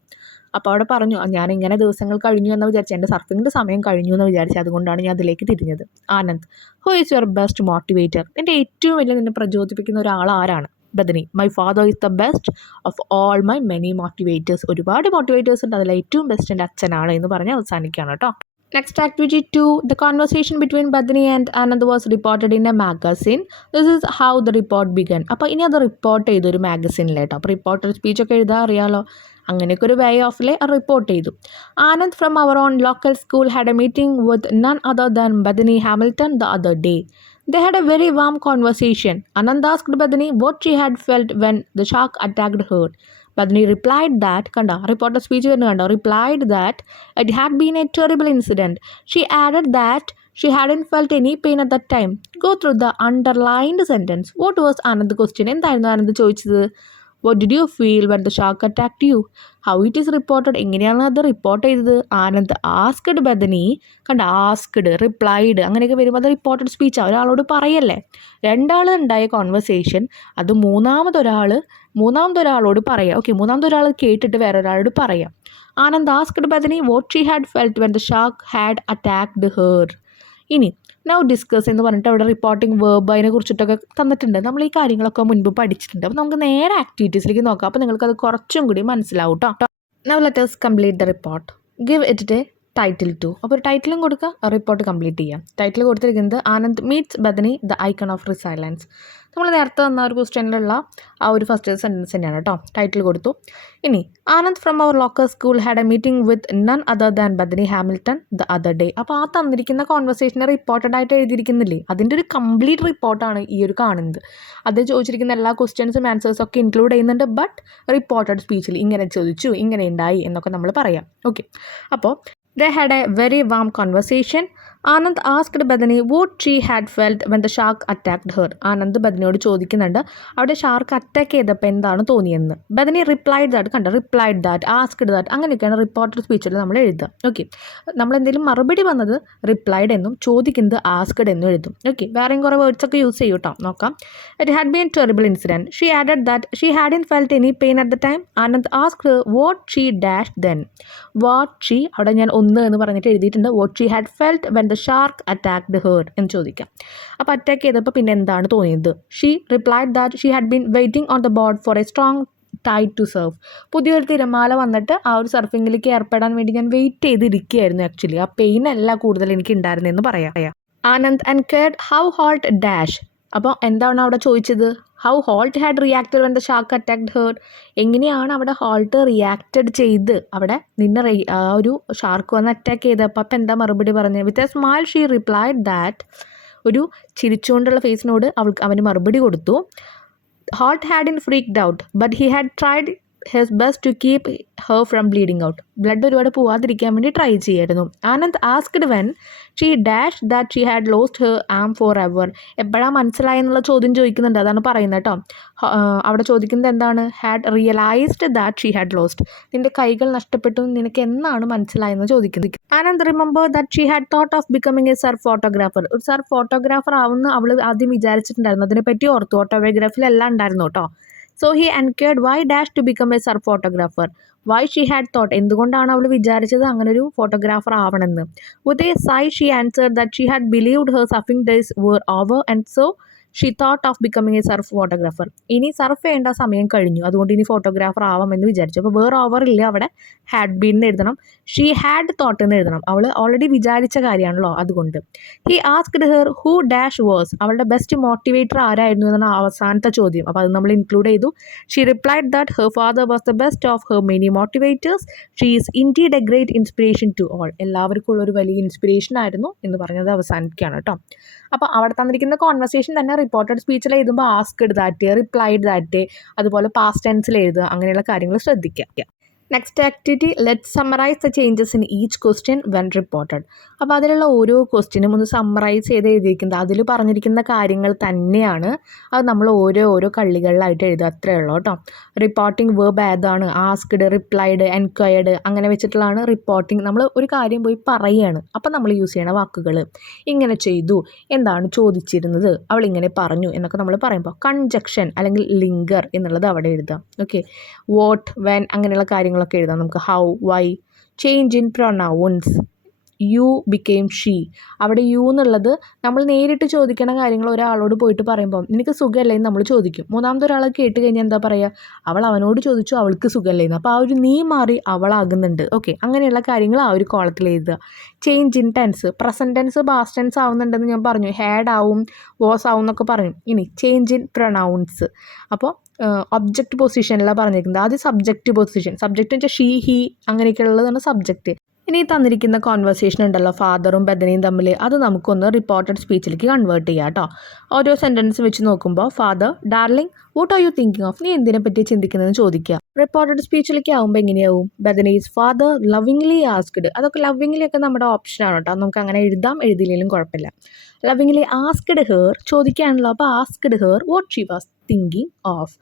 അപ്പോൾ അവിടെ പറഞ്ഞു, ഞാൻ ഇങ്ങനെ ദിവസങ്ങൾ കഴിഞ്ഞു എന്ന് വിചാരിച്ചു, എൻ്റെ സർഫിങ്ങിൻ്റെ സമയം കഴിഞ്ഞു എന്ന് വിചാരിച്ചു, അതുകൊണ്ടാണ് ഞാൻ അതിലേക്ക് തിരിഞ്ഞത്. Anand, who is your best motivator? എൻ്റെ ഏറ്റവും വലിയ നിന്നെ പ്രചോദിപ്പിക്കുന്ന ഒരാൾ ആരാണ്? Bethany, my father is the best of all my many motivators. ഒരുപാട് മോട്ടിവേറ്റേഴ്സ് ഉണ്ട്, അതിൽ ഏറ്റവും ബെസ്റ്റ് എൻ്റെ അച്ഛനാണ് എന്ന് പറഞ്ഞ് അവസാനിക്കുകയാണ് കേട്ടോ. Next, activity 2. The conversation between Badani and Anand was reported in a magazine. This is how the report began. അപ്പോൾ ഇനി അത് റിപ്പോർട്ട് ചെയ്തു ഒരു മാഗസിനിലേട്ടോ. അപ്പോൾ റിപ്പോർട്ടർ സ്പീച്ചൊക്കെ എഴുതാൻ അറിയാലോ, അങ്ങനെയൊക്കെ ഒരു വേ ഓഫിൽ റിപ്പോർട്ട് ചെയ്തു. Anand from our on local school had a meeting with none other than Badani Hamilton the other day. They had a very warm conversation. Anand asked Badani what she had felt when the shark attacked her. Badani replied that, reporter speech replied that it had been a terrible incident. She added that she hadn't felt any pain at that time. Go through the underlined sentence. What was Anand's question? എന്തായിരുന്നു ആനന്ദ് ചോദിച്ചത്? What did you feel when the shark attacked you? How it is reported? എങ്ങനെയാണ് അത് report ചെയ്തത്? Anand asked Badani, asked, replied, അങ്ങനെയൊക്കെ വരുമ്പോൾ അത് reported സ്പീച്ചാണ്, ഒരാളോട് പറയല്ലേ. രണ്ടാളുണ്ടായ കോൺവെർസേഷൻ അത് മൂന്നാമതൊരാളോട് പറയാം. ഓക്കെ, മൂന്നാമതൊരാൾ കേട്ടിട്ട് വേറൊരാളോട് പറയാം. Anand asked Badani what she had felt when the shark had attacked her. ഇനി നൗ ഡിസ്കസ് എന്ന് പറഞ്ഞിട്ട് അവിടെ റിപ്പോർട്ടിംഗ് വേർബ് അതിനെ കുറിച്ചിട്ടൊക്കെ തന്നിട്ടുണ്ട്. നമ്മൾ ഈ കാര്യങ്ങളൊക്കെ മുൻപ് പഠിച്ചിട്ടുണ്ട്. അപ്പോൾ നമുക്ക് നേരെ ആക്ടിവിറ്റീസിലേക്ക് നോക്കാം. അപ്പോൾ നിങ്ങൾക്കത് കുറച്ചും കൂടി മനസ്സിലാവും കേട്ടോ. Now let us complete the report. Give it a title 2. അപ്പോൾ ഒരു ടൈറ്റിലും കൊടുക്കുക, റിപ്പോർട്ട് കംപ്ലീറ്റ് ചെയ്യാം. ടൈറ്റിൽ കൊടുത്തിരിക്കുന്നത് Anand meats Badani the icon of resilience. നമ്മൾ നേരത്തെ തന്ന ഒരു ക്വസ്റ്റ്യനിലുള്ള ആ ഒരു ഫസ്റ്റ് സെൻറ്റൻസ് തന്നെയാണ് കേട്ടോ. ടൈറ്റിൽ കൊടുത്തു. ഇനി Anand from our local school had a meeting with none other than Badani Hamilton the other day. അപ്പോൾ ആ തന്നിരിക്കുന്ന കോൺവെർസേഷനെ റിപ്പോർട്ടഡ് ആയിട്ട് എഴുതിയിരിക്കുന്നില്ലേ, അതിൻ്റെ ഒരു കംപ്ലീറ്റ് റിപ്പോർട്ടാണ് ഈ ഒരു കാണുന്നത്. അത് ചോദിച്ചിരിക്കുന്ന എല്ലാ ക്വസ്റ്റ്യൻസും ആൻസേഴ്സും ഒക്കെ ഇൻക്ലൂഡ് ചെയ്യുന്നുണ്ട്. ബട്ട് റിപ്പോർട്ടഡ് സ്പീച്ചിൽ ഇങ്ങനെ ചോദിച്ചു, ഇങ്ങനെ ഉണ്ടായി എന്നൊക്കെ നമ്മൾ പറയാം. ഓക്കെ, അപ്പോൾ they had a very warm conversation. Anand asked Badani what she had felt when the shark attacked her. Anand ബദനിയോട് ചോദിക്കുന്നുണ്ട് അവിടെ ഷാർക്ക് അറ്റാക്ക് ചെയ്തപ്പോൾ എന്താണ് തോന്നിയെന്ന്. Badani replied that, asked that, അങ്ങനെയൊക്കെയാണ് റിപ്പോർട്ടഡ് സ്പീച്ചിൽ നമ്മൾ എഴുതുക. ഓക്കെ, നമ്മൾ എന്തെങ്കിലും മറുപടി വന്നത് റിപ്ലൈഡ് എന്നും ചോദിക്കുന്നത് ആസ്ക്ഡ് എന്നും എഴുതും. ഓക്കെ, വേറെയും കുറേ വേർഡ്സ് ഒക്കെ യൂസ് ചെയ്യും കേട്ടോ. നോക്കാം. It had been a terrible incident. She added that she hadn't felt any pain at the time. Anand asked her what she dashed then. What she, അവിടെ ഞാൻ ഒന്ന് എന്ന് പറഞ്ഞിട്ട് എഴുതിയിട്ടുണ്ട്. What she had felt when the shark attacked her എന്ന് ചോദിക്കാം. അപ്പോൾ attack ചെയ്തപ്പോൾ പിന്നെ എന്താണ് തോന്നിയത്? She replied that she had been waiting on the board for a strong tide to surf. പുതിയൊരു തിരമാല വന്നിട്ട് ആ ഒരു സർഫിങ്ങിലേക്ക് ഏർപ്പെടാൻ വേണ്ടി ഞാൻ വെയിറ്റ് ചെയ്തിരിക്കുകയായിരുന്നു. ആക്ച്വലി ആ പെയിൻ അല്ല കൂടുതൽ എനിക്ക് ഉണ്ടായിരുന്നതെന്ന് പറയാം. Anand enquired how Holt dash. അപ്പോൾ എന്താണ് അവിടെ ചോദിച്ചത്? How Holt had reacted when the shark attacked her. എങ്ങനെയാണ് അവിടെ ഹോൾട്ട് റിയാക്റ്റഡ് ചെയ്ത് അവിടെ നിന്നെ ആ ഒരു ഷാർക്ക് വന്ന് അറ്റാക്ക് ചെയ്തപ്പോൾ അപ്പം എന്താ മറുപടി പറഞ്ഞത്? With a smile she replied that. ഒരു ചിരിച്ചുകൊണ്ടുള്ള ഫേസിനോട് അവന് മറുപടി കൊടുത്തു. Holt had in freaked out but he had tried his best to keep her from bleeding out. Blood ഒരുപാട് പോവാതിരിക്കാൻ വേണ്ടി ട്രൈ ചെയ്യായിരുന്നു. Anand asked when she dash that she had lost her arm for ever. എപ്പോഴാണ് മനസ്സിലായെന്നുള്ള ചോദ്യം ചോദിക്കുന്നുണ്ട്, അതാണ് പറയുന്നത് കേട്ടോ. അവിടെ ചോദിക്കുന്നത് എന്താണ്? Had realised that she had lost. നിൻ്റെ കൈകൾ നഷ്ടപ്പെട്ടു നിനക്ക് എന്നാണ് മനസ്സിലായെന്ന് ചോദിക്കുന്നത്. Anand remember that she had thought of becoming a surf photographer. ഒരു സർഫ് ഫോട്ടോഗ്രാഫർ ആവുന്ന അവൾ ആദ്യം വിചാരിച്ചിട്ടുണ്ടായിരുന്നു. അതിനെപ്പറ്റി ഓർത്തു. ഓട്ടോബയോഗ്രാഫിലെല്ലാം ഉണ്ടായിരുന്നു കേട്ടോ. So he enquired why dash to become a surf photographer. Why she had thought, എന്തുകൊണ്ടാണ് അവൾ വിചാരിച്ചത് അങ്ങനെ ഒരു ഫോട്ടോഗ്രാഫർ ആവണമെന്ന്. With a sigh she answered that she had believed her surfing days were over and so she thought of becoming a surf photographer. ഇനി surf ചെയ്യേണ്ട സമയം കഴിഞ്ഞു, അതുകൊണ്ട് ഇനി ഫോട്ടോഗ്രാഫർ ആവാമെന്ന് വിചാരിച്ചു. അപ്പോൾ വേർ ഓവർ ഇല്ല, അവിടെ ഹാഡ് ബീൻ എന്ന് എഴുതണം. ഷീ ഹാഡ് തോട്ട് എന്ന് എഴുതണം. അവൾ ഓൾറെഡി വിചാരിച്ച കാര്യമാണല്ലോ, അതുകൊണ്ട്. He asked her who dash was, അവളുടെ ബെസ്റ്റ് മോട്ടിവേറ്റർ ആരായിരുന്നു എന്നാണ് അവസാനത്തെ ചോദ്യം. അപ്പോൾ അത് നമ്മൾ ഇൻക്ലൂഡ് ചെയ്തു. She replied that her father was the best of her many motivators. She is indeed a great inspiration to all, എല്ലാവർക്കും ഉള്ളൊരു വലിയ ഇൻസ്പിറേഷൻ ആയിരുന്നു എന്ന് പറഞ്ഞത് അവസാനിക്കുകയാണ് കേട്ടോ. അപ്പോൾ അവിടെ തന്നിരിക്കുന്ന കോൺവെർസേഷൻ തന്നെ റിപ്പോർട്ടഡ് സ്പീച്ചിൽ എഴുതുമ്പോൾ ആസ്ക്ഡ് ദാറ്റ്, റിപ്ലൈഡ് ദാറ്റ്, അതുപോലെ പാസ്റ്റ് ടെൻസിൽ എഴുതുക, അങ്ങനെയുള്ള കാര്യങ്ങൾ ശ്രദ്ധിക്കുക. Next activity, let summarise the changes in each question when reported. അപ്പോൾ അതിലുള്ള ഓരോ ക്വസ്റ്റ്യനും ഒന്ന് സമ്മറൈസ് ചെയ്ത് എഴുതിയിരിക്കുന്നത്, അതിൽ പറഞ്ഞിരിക്കുന്ന കാര്യങ്ങൾ തന്നെയാണ്. അത് നമ്മൾ ഓരോ കള്ളികളിലായിട്ട് എഴുതുക, അത്രയേ ഉള്ളൂ കേട്ടോ. റിപ്പോർട്ടിംഗ് വേർബ് ഏതാണ്? ആസ്ക്ഡ്, റിപ്ലൈഡ്, എൻക്വയർഡ്, അങ്ങനെ വെച്ചിട്ടുള്ളതാണ് റിപ്പോർട്ടിംഗ്. നമ്മൾ ഒരു കാര്യം പോയി പറയുകയാണ്, അപ്പോൾ നമ്മൾ യൂസ് ചെയ്യണ വാക്കുകൾ, ഇങ്ങനെ ചെയ്തു, എന്താണ് ചോദിച്ചിരുന്നത്, അവൾ ഇങ്ങനെ പറഞ്ഞു എന്നൊക്കെ നമ്മൾ പറയുമ്പോൾ കൺജക്ഷൻ അല്ലെങ്കിൽ ലിങ്കർ എന്നുള്ളത് അവിടെ എഴുതാം. ഓക്കെ, വാട്ട്, വെൻ, അങ്ങനെയുള്ള കാര്യങ്ങളൊക്കെ എഴുതാം നമുക്ക്. How, why, change in pronouns, you became she. അവിടെ യു എന്നുള്ളത് നമ്മൾ നേരിട്ട് ചോദിക്കണ കാര്യങ്ങൾ ഒരാളോട് പോയിട്ട് പറയുമ്പോൾ നിനക്ക് സുഖമല്ലേ എന്ന് നമ്മൾ ചോദിക്കും. മൂന്നാമത്തെ ഒരാളെ കേട്ട് കഴിഞ്ഞാൽ എന്താ പറയുക? അവൾ അവനോട് ചോദിച്ചു, അവൾക്ക് സുഖമല്ലേ എന്ന്. അപ്പോൾ ആ ഒരു നീ മാറി അവളാകുന്നുണ്ട്. ഓക്കെ, അങ്ങനെയുള്ള കാര്യങ്ങൾ ആ ഒരു കോളത്തിൽ എഴുതുക. Change in tense, present tense past tense ആവുന്നുണ്ടെന്ന് ഞാൻ പറഞ്ഞു, ഹാഡ് ആവും, വാസ് ആവും എന്നൊക്കെ പറഞ്ഞു. ഇനി ചേഞ്ച് ഇൻ പ്രൊനൗൺസ്, അപ്പോൾ ഒബ്ജക്റ്റ് പൊസിഷനിലാണ് പറഞ്ഞിരിക്കുന്നത്. ആദ്യം സബ്ജക്റ്റ് പൊസിഷൻ, സബ്ജക്റ്റ് എന്ന് വെച്ചാൽ ഷീ, ഹി, അങ്ങനെയൊക്കെ ഉള്ളതാണ് സബ്ജക്റ്റ്. ഇനി തന്നിരിക്കുന്ന കോൺവെർസേഷൻ ഉണ്ടല്ലോ ഫാദറും ബദനിയും തമ്മിൽ, അത് നമുക്കൊന്ന് റിപ്പോർട്ടഡ് സ്പീച്ചിലേക്ക് കൺവേർട്ട് ചെയ്യാം കേട്ടോ. ഓരോ സെൻറ്റൻസ് വെച്ച് നോക്കുമ്പോൾ father, darling, what are you thinking of, നീ എന്തിനെ പറ്റി ചിന്തിക്കുന്നതെന്ന് ചോദിക്കുക. റിപ്പോർട്ടഡ് സ്പീച്ചിലേക്ക് ആകുമ്പോൾ എങ്ങനെയാവും? ബദനീസ് ഫാദർ ലവിംഗ്ലി ആസ്ക്ഡ്, അതൊക്കെ ലവിംഗ്ലി ഒക്കെ നമ്മുടെ ഓപ്ഷനാണ് കേട്ടോ, നമുക്ക് അങ്ങനെ എഴുതാം, എഴുതിയില്ലെങ്കിലും കുഴപ്പമില്ല. ലവിംഗ്ലി ആസ്ക്ഡ് ഹെർ, ചോദിക്കാണല്ലോ, അപ്പോൾ asked her what she was thinking of,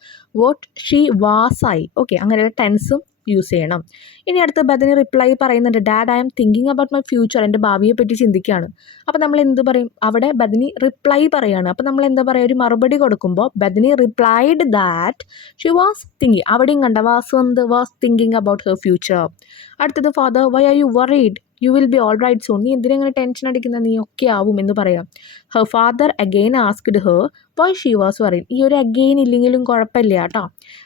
what she was ആയി. ഓക്കെ, അങ്ങനെയുള്ള ടെൻസും യൂസ് ചെയ്യണം. ഇനി അടുത്ത ബദനി റിപ്ലൈ പറയുന്നുണ്ട്, dad I M thinking about my future, എൻ്റെ ഭാവിയെ പറ്റി ചിന്തിക്കുകയാണ്. അപ്പോൾ നമ്മൾ എന്ത് പറയും? അവിടെ ബദനി റിപ്ലൈ പറയുകയാണ്. അപ്പോൾ നമ്മൾ എന്താ പറയുക? ഒരു മറുപടി കൊടുക്കുമ്പോൾ Bethany replied that she was thinking, അവിടെയും കണ്ട was thinking about her future. അടുത്തത് father, why are you worried, you will be all right soon, നീ എന്തിനെങ്ങനെ ടെൻഷൻ അടിക്കുന്നത്, നീ ഒക്കെ ആവും എന്ന് പറയാം. Her father again asked her why she was worried, ഈ ഒരു അഗെയിൻ ഇല്ലെങ്കിലും കുഴപ്പമില്ല കേട്ടോ.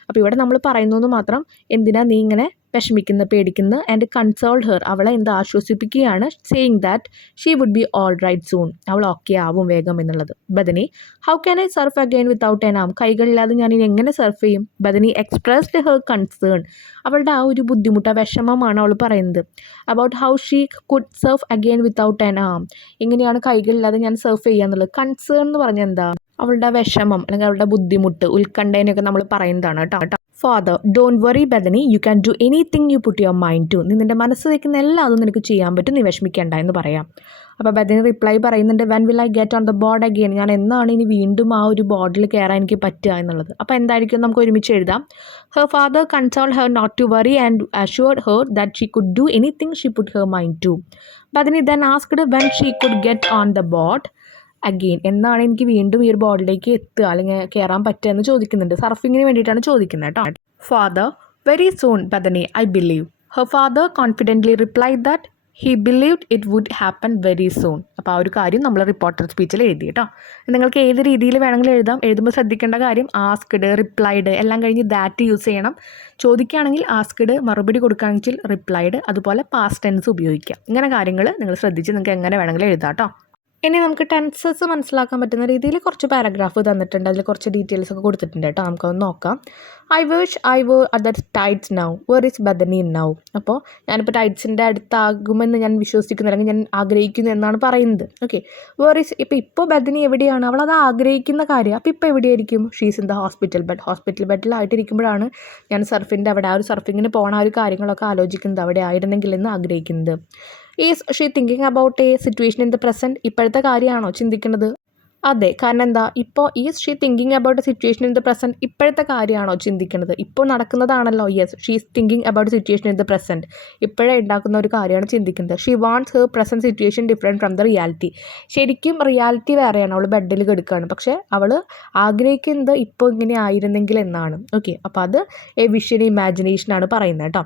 അപ്പോൾ ഇവിടെ നമ്മൾ പറയുന്നു മാത്രം, എന്തിനാ നീ ഇങ്ങനെ വിഷമിക്കുന്ന, പേടിക്കുന്ന, ആൻഡ് കൺസോൾഡ് ഹെർ, അവളെ എന്താ ആശ്വസിപ്പിക്കുകയാണ്. Saying that she would be all right soon, അവൾ ഓക്കെ ആവും വേഗം എന്നുള്ളത്. Bethany, how can I surf again without an arm, കൈകളില്ലാതെ ഞാൻ ഇനി എങ്ങനെ സർഫ് ചെയ്യും? ബദനി എക്സ്പ്രസ്ഡ് ഹെർ കൺസേൺ, അവളുടെ ആ ഒരു ബുദ്ധിമുട്ട്, വിഷമമാണ് അവൾ പറയുന്നത്. About how she could surf again without an arm, എങ്ങനെയാണ് കൈകളില്ലാതെ ഞാൻ സർഫ് ചെയ്യുക എന്നുള്ളത്. കൺസേൺ എന്ന് പറഞ്ഞാൽ എന്താ? അവളുടെ വിഷമം അല്ലെങ്കിൽ അവളുടെ ബുദ്ധിമുട്ട്, ഉത്കണ്ഠേനൊക്കെ നമ്മൾ പറയുന്നതാണ് കേട്ടോ. Father, don't worry Bethany, you can do anything you put your mind to, നീ നിൻ്റെ മനസ്സ് വയ്ക്കുന്ന എല്ലാം അതും നിനക്ക് ചെയ്യാൻ പറ്റും, നീ വിഷമിക്കേണ്ട എന്ന് പറയാം. അപ്പോൾ ബദനി റിപ്ലൈ പറയുന്നുണ്ട്, when will I get on the board again, ഞാൻ എന്നാണ് ഇനി വീണ്ടും ആ ഒരു ബോർഡിൽ കയറാൻ എനിക്ക് പറ്റുക എന്നുള്ളത്. അപ്പോൾ എന്തായിരിക്കും നമുക്ക് ഒരുമിച്ച് എഴുതാം. Her father consoled her not to worry and assured her that she could do anything she put her mind to. Bethany then asked when she could get on the board again, എന്നാണ് എനിക്ക് വീണ്ടും ഈ ഒരു ബോർഡിലേക്ക് എത്തുക അല്ലെങ്കിൽ കയറാൻ പറ്റുക എന്ന് ചോദിക്കുന്നുണ്ട്. സർഫിങ്ങിന് വേണ്ടിയിട്ടാണ് ചോദിക്കുന്നത് കേട്ടോ. Father, very soon Bethany, I believe. Her father confidently replied that he believed it would happen very soon. അപ്പോൾ ആ ഒരു കാര്യം നമ്മൾ റിപ്പോർട്ടർ സ്പീച്ചിൽ എഴുതി കേട്ടോ. നിങ്ങൾക്ക് ഏത് രീതിയിൽ വേണമെങ്കിലും എഴുതാം. എഴുതുമ്പോൾ ശ്രദ്ധിക്കേണ്ട കാര്യം ആസ്ക്ഡ്, റിപ്ലൈഡ് എല്ലാം കഴിഞ്ഞ് ദാറ്റ് യൂസ് ചെയ്യണം. ചോദിക്കുകയാണെങ്കിൽ ആസ്ക്ഡ്, മറുപടി കൊടുക്കുകയാണെങ്കിൽ റിപ്ലൈഡ്, അതുപോലെ പാസ്റ്റ് ടെൻസ് ഉപയോഗിക്കുക. ഇങ്ങനെ കാര്യങ്ങൾ നിങ്ങൾ ശ്രദ്ധിച്ച് നിങ്ങൾക്ക് എങ്ങനെ വേണമെങ്കിലും എഴുതാം കേട്ടോ. ഇനി നമുക്ക് ടെൻസസ് മനസ്സിലാക്കാൻ പറ്റുന്ന രീതിയിൽ കുറച്ച് പാരഗ്രാഫ് തന്നിട്ടുണ്ട്, അതിൽ കുറച്ച് ഡീറ്റെയിൽസ് ഒക്കെ കൊടുത്തിട്ടുണ്ട് കേട്ടോ. നമുക്കൊന്ന് നോക്കാം. I wish I were at the tides now, where is Bethany now. അപ്പോൾ ഞാനിപ്പോൾ ടൈറ്റ്സിൻ്റെ അടുത്താകുമെന്ന് ഞാൻ വിശ്വസിക്കുന്നു, അല്ലെങ്കിൽ ഞാൻ ആഗ്രഹിക്കുന്നു എന്നാണ് പറയുന്നത്. ഓക്കെ, വെർ ഇസ്, ഇപ്പോൾ ബദനി എവിടെയാണ്? അവൾ അത് ആഗ്രഹിക്കുന്ന കാര്യം. അപ്പോൾ ഇപ്പോൾ എവിടെയായിരിക്കും? She's in the hospital bed, hospital ബെഡിലായിട്ടിരിക്കുമ്പോഴാണ് ഞാൻ സർഫിൻ്റെ അവിടെ, ആ ഒരു സർഫിങ്ങിന് പോകണ ആ ഒരു കാര്യങ്ങളൊക്കെ ആലോചിക്കുന്നത്, അവിടെ ആയിരുന്നെങ്കിൽ എന്ന് ആഗ്രഹിക്കുന്നത്. Is she thinking about a situation in the present, ഇപ്പോഴത്തെ കാര്യമാണോ ചിന്തിക്കുന്നത്? അതെ. കാരണം എന്താ, ഇപ്പോൾ is she thinking about a situation in the present, ഇപ്പോഴത്തെ കാര്യമാണോ ചിന്തിക്കുന്നത്? ഇപ്പോൾ നടക്കുന്നതാണല്ലോ. Yes, she is thinking about situation in the present, ഇപ്പോഴേ ഉണ്ടാക്കുന്ന ഒരു കാര്യമാണ് ചിന്തിക്കുന്നത്. She wants her present situation different from the reality. ശരിക്കും റിയാലിറ്റി വേറെയാണ്, അവൾ ബെഡിൽ കിടക്കുകയാണ്, പക്ഷേ അവൾ ആഗ്രഹിക്കുന്നത് ഇപ്പോൾ ഇങ്ങനെ ആയിരുന്നെങ്കിൽ എന്നാണ്. ഓക്കെ, അപ്പോൾ അത് എ വിഷൻ ഇമാജിനേഷനാണ് പറയുന്നത് കേട്ടോ.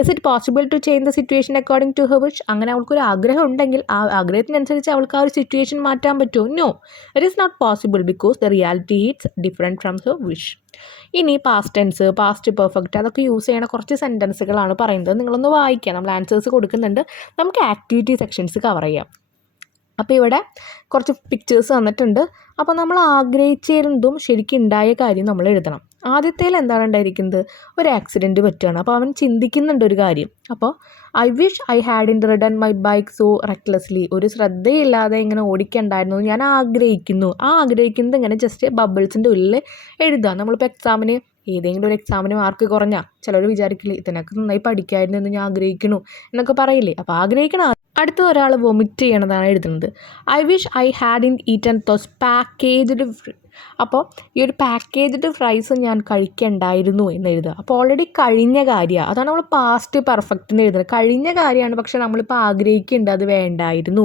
Is it possible to change the situation according to her wish? അങ്ങനെ അവൾക്കൊരു ആഗ്രഹം ഉണ്ടെങ്കിൽ ആ ആഗ്രഹത്തിനനുസരിച്ച് അവൾക്ക് ആ ഒരു സിറ്റുവേഷൻ മാറ്റാൻ പറ്റുമോ? No, it is not possible because the reality it's different from her wish. ഇനി പാസ്റ്റ് ടെൻസ്, പാസ്റ്റ് പെർഫെക്റ്റ്, അതൊക്കെ യൂസ് ചെയ്യണ കുറച്ച് സെൻറ്റൻസുകളാണ് പറയുന്നത്. നിങ്ങളൊന്ന് വായിക്കുക, നമ്മൾ ആൻസേഴ്സ് കൊടുക്കുന്നുണ്ട്. നമുക്ക് ആക്ടിവിറ്റി സെക്ഷൻസ് കവർ ചെയ്യാം. അപ്പോൾ ഇവിടെ കുറച്ച് പിക്ചേഴ്സ് തന്നിട്ടുണ്ട്. അപ്പോൾ നമ്മൾ ആഗ്രഹിച്ചിരുന്നതും ശരിക്കും ഉണ്ടായ കാര്യം നമ്മൾ എഴുതണം. ആദ്യത്തേൽ എന്താണ് ഉണ്ടായിരിക്കുന്നത്? ഒരു ആക്സിഡൻറ്റ് പറ്റുകയാണ്. അപ്പോൾ അവൻ ചിന്തിക്കുന്നുണ്ട് ഒരു കാര്യം. അപ്പോൾ I wish I had in ridden my bike so recklessly, ഒരു ശ്രദ്ധയില്ലാതെ ഇങ്ങനെ ഓടിക്കണ്ടായിരുന്നു ഞാൻ ആഗ്രഹിക്കുന്നു. ആ ആഗ്രഹിക്കുന്നത് ഇങ്ങനെ ജസ്റ്റ് ബബിൾസിൻ്റെ ഉള്ളിൽ എഴുതുക. നമ്മളിപ്പോൾ എക്സാമിന്, ഏതെങ്കിലും ഒരു എക്സാമിന് മാർക്ക് കുറഞ്ഞാൽ ചിലർ വിചാരിക്കില്ലേ ഇതിനൊക്കെ നന്നായി പഠിക്കായിരുന്നു എന്ന് ഞാൻ ആഗ്രഹിക്കുന്നു എന്നൊക്കെ പറയില്ലേ. അപ്പോൾ ആഗ്രഹിക്കണം. അടുത്ത ഒരാൾ വൊമിറ്റ് ചെയ്യണതാണ് എഴുതുന്നത്. I wish I had in eaten those packaged. അപ്പോൾ ഈ ഒരു പാക്കേജ്ഡ് ഫ്രൈസ് ഞാൻ കഴിക്കണ്ടായിരുന്നു എന്ന് എഴുതുക. അപ്പോൾ ഓൾറെഡി കഴിഞ്ഞ കാര്യമാണ്, അതാണ് നമ്മൾ പാസ്റ്റ് പെർഫെക്റ്റിന് എഴുതുന്നത്. കഴിഞ്ഞ കാര്യമാണ്, പക്ഷേ നമ്മളിപ്പോൾ ആഗ്രഹിക്കുന്നുണ്ട് അത് വേണ്ടായിരുന്നു,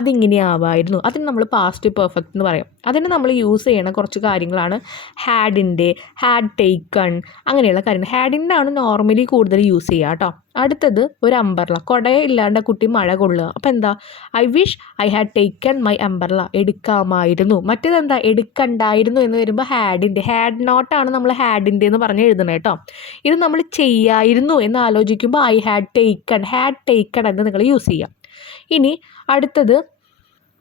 അതിങ്ങനെ ആവായിരുന്നു. അതിന് നമ്മൾ പാസ്റ്റ് പെർഫെക്റ്റ് എന്ന് പറയും. അതിന് നമ്മൾ യൂസ് ചെയ്യണ കുറച്ച് കാര്യങ്ങളാണ് ഹാഡിൻ്റെ, ഹാഡ് ടേക്കൺ, അങ്ങനെയുള്ള കാര്യങ്ങൾ. ഹാഡിൻ്റെ ആണ് നോർമലി കൂടുതൽ യൂസ് ചെയ്യുക കേട്ടോ. അടുത്തത് ഒരു അംബർല, കുടയെ ഇല്ലാണ്ട് കുട്ടി മഴ കൊള്ളുക. അപ്പോൾ എന്താ? I wish I had taken my umbrella, എടുക്കാമായിരുന്നു. മറ്റേതെന്താ? എടുക്കണ്ടായിരുന്നു എന്ന് വരുമ്പോൾ ഹാഡിൻ്റെ, ഹാഡ് നോട്ടാണ് നമ്മൾ ഹാഡിൻ്റെ എന്ന് പറഞ്ഞ് എഴുതണം കേട്ടോ. ഇത് നമ്മൾ ചെയ്യായിരുന്നു എന്ന് ആലോചിക്കുമ്പോൾ ഐ ഹാഡ് ടേക്കൺ എന്ന് നിങ്ങൾ യൂസ് ചെയ്യാം. ഇനി അടുത്തത്,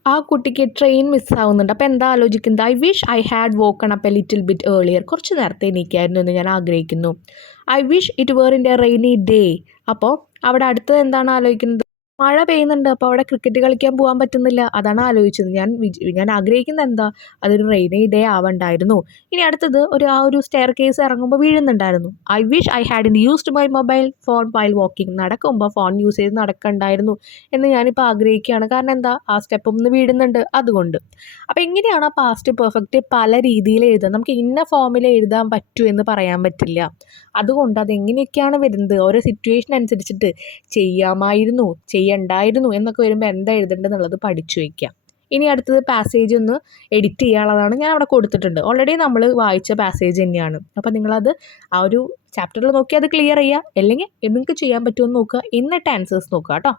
ആ കുട്ടിക്ക് ട്രെയിൻ മിസ്സാവുന്നുണ്ട്. അപ്പോൾ എന്താ ആലോചിക്കുന്നത്? I wish I had woken up a little bit earlier, കുറച്ച് നേരത്തെ എണീക്കായിരുന്നു എന്ന് ഞാൻ ആഗ്രഹിക്കുന്നു. I wish it were in a rainy day. അപ്പോൾ അവിടെ അടുത്തത് എന്താണ് ആലോചിക്കുന്നത്? മഴ പെയ്യുന്നുണ്ട്, അപ്പോൾ അവിടെ ക്രിക്കറ്റ് കളിക്കാൻ പോകാൻ പറ്റുന്നില്ല, അതാണ് ആലോചിച്ചത്. ഞാൻ ആഗ്രഹിക്കുന്നത് എന്താ? അതൊരു റെയിനി ഡേ ആവണ്ടായിരുന്നു. ഇനി അടുത്തത്, ആ ഒരു സ്റ്റെയർ കേസ് ഇറങ്ങുമ്പോൾ വീഴുന്നുണ്ടായിരുന്നു. I wish I had in used my mobile phone while walking, നടക്കുമ്പോൾ ഫോൺ യൂസ് ചെയ്ത് നടക്കണ്ടായിരുന്നു എന്ന് ഞാനിപ്പോൾ ആഗ്രഹിക്കുകയാണ്. കാരണം എന്താ? ആ സ്റ്റെപ്പിൽ നിന്ന് വീഴുന്നുണ്ട്, അതുകൊണ്ട്. അപ്പോൾ എങ്ങനെയാണ് ആ പാസ്റ്റ് പെർഫെക്റ്റ് പല രീതിയിൽ എഴുതുക? നമുക്ക് ഇന്ന ഫോമിൽ എഴുതാൻ പറ്റൂ എന്ന് പറയാൻ പറ്റില്ല. അതുകൊണ്ട് അതെങ്ങനെയൊക്കെയാണ് വരുന്നത്, ഓരോ സിറ്റുവേഷൻ അനുസരിച്ചിട്ട് ചെയ്യാമായിരുന്നു, ചെയ്യണ്ടായിരുന്നു എന്നൊക്കെ വരുമ്പോൾ എന്താ എഴുതേണ്ടതെന്നുള്ളത് പഠിച്ചു വയ്ക്കാം. ഇനി അടുത്തത് പാസേജ് ഒന്ന് എഡിറ്റ് ചെയ്യാനുള്ളതാണ്. ഞാൻ അവിടെ കൊടുത്തിട്ടുണ്ട്, ഓൾറെഡി നമ്മൾ വായിച്ച പാസേജ് തന്നെയാണ്. അപ്പോൾ നിങ്ങളത് ആ ഒരു ചാപ്റ്ററിൽ നോക്കി അത് ക്ലിയർ ചെയ്യുക, അല്ലെങ്കിൽ നിങ്ങൾക്ക് ചെയ്യാൻ പറ്റുമോ എന്ന് നോക്കുക, എന്നിട്ട് ആൻസേഴ്സ് നോക്കുക കേട്ടോ.